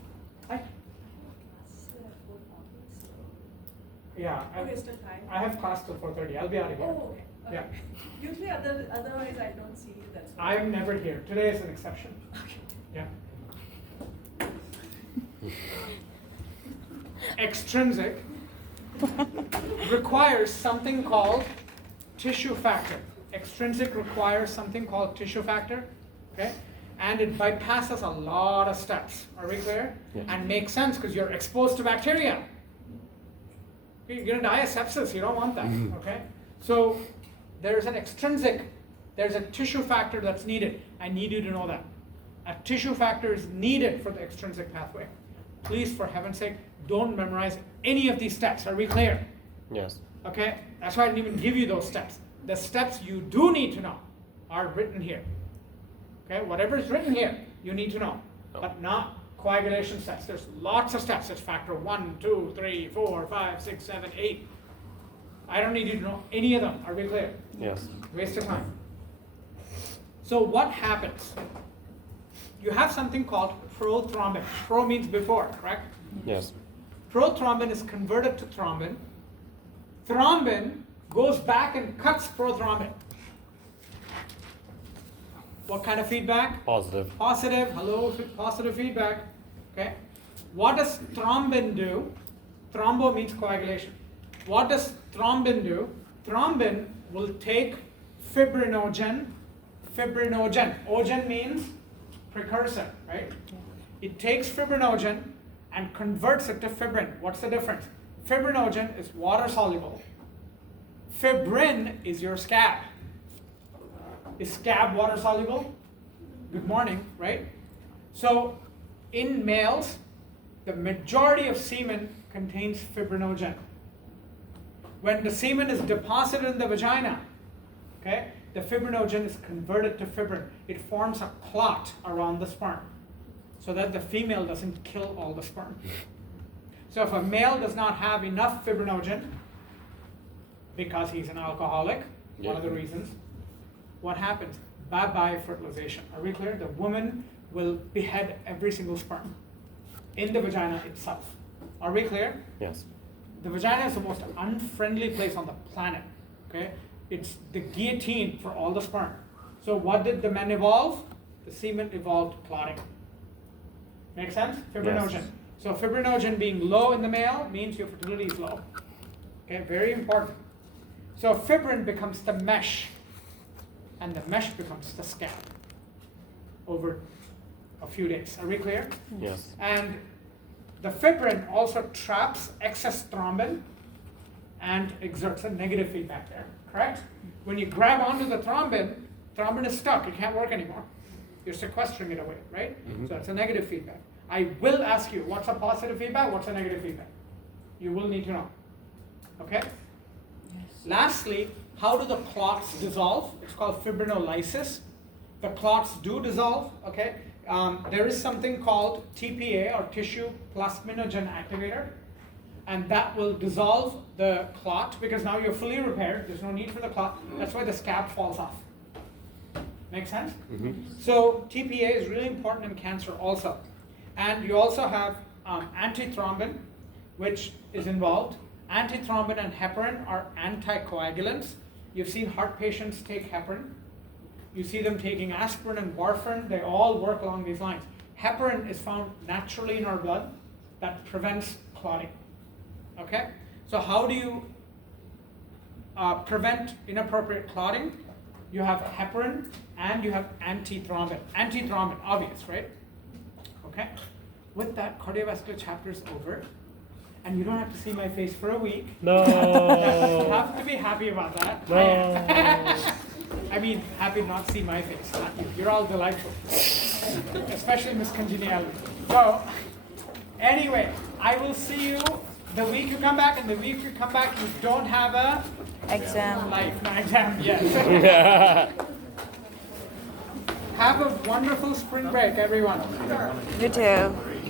Yeah, Okay, still time. I have class till 4:30. I'll be out of here. Oh, okay. Okay. Yeah. Usually otherwise I don't see you, that's why. I'm never here. Today is an exception. Okay. Yeah. Extrinsic requires something called tissue factor. Extrinsic requires something called tissue factor, okay? And it bypasses a lot of steps. Are we clear? Yes. And makes sense because you're exposed to bacteria. You're gonna die of sepsis. You don't want that, okay? So there's an extrinsic, there's a tissue factor that's needed. I need you to know that. A tissue factor is needed for the extrinsic pathway. Please, for heaven's sake, don't memorize any of these steps. Are we clear? Yes. Okay? That's why I didn't even give you those steps. The steps you do need to know are written here. Okay, whatever is written here, you need to know, but not coagulation steps. There's lots of steps. There's factor 1, 2, 3, 4, 5, 6, 7, 8. I don't need you to know any of them. Are we clear? Yes. Waste of time. So what happens? You have something called prothrombin. Pro means before, correct? Yes. Prothrombin is converted to thrombin. Thrombin goes back and cuts prothrombin. What kind of feedback? Positive. Positive. Hello, positive feedback. Okay. What does thrombin do? Thrombo means coagulation. What does thrombin do? Thrombin will take fibrinogen. Fibrinogen. Ogen means precursor, right? It takes fibrinogen and converts it to fibrin. What's the difference? Fibrinogen is water soluble. Fibrin is your scab. Is scab water soluble? Good morning, right? So in males, the majority of semen contains fibrinogen. When the semen is deposited in the vagina, okay, the fibrinogen is converted to fibrin. It forms a clot around the sperm so that the female doesn't kill all the sperm. So if a male does not have enough fibrinogen, because he's an alcoholic, one of the reasons, what happens? Bye-bye fertilization. Are we clear? The woman will behead every single sperm in the vagina itself. Are we clear? Yes. The vagina is the most unfriendly place on the planet. Okay? It's the guillotine for all the sperm. So what did the men evolve? The semen evolved clotting. Make sense? Fibrinogen. Yes. So fibrinogen being low in the male means your fertility is low. Okay, very important. So fibrin becomes the mesh, and the mesh becomes the scab over a few days. Are we clear? Yes. And the fibrin also traps excess thrombin and exerts a negative feedback there, correct? When you grab onto the thrombin, thrombin is stuck, it can't work anymore. You're sequestering it away, right? So it's a negative feedback. I will ask you, what's a positive feedback, what's a negative feedback? You will need to know, okay? Lastly, how do the clots dissolve? It's called fibrinolysis. The clots do dissolve, okay? There is something called TPA, or tissue plasminogen activator, and that will dissolve the clot because now you're fully repaired. There's no need for the clot. That's why the scab falls off. Make sense? So TPA is really important in cancer also. And you also have antithrombin, which is involved. Antithrombin and heparin are anticoagulants. You've seen heart patients take heparin. You see them taking aspirin and warfarin. They all work along these lines. Heparin is found naturally in our blood that prevents clotting. Okay? So how do you prevent inappropriate clotting? You have heparin and you have antithrombin. Antithrombin, obvious, right? Okay? With that, cardiovascular chapter is over. And you don't have to see my face for a week. No. You have to be happy about that. No. I mean, happy to not see my face, not you. You're all delightful. Especially Miss Congeniality. So, anyway, I will see you the week you come back, and the week you come back, you don't have a Exam. life. No, exam, yes. Have a wonderful spring break, everyone. You too.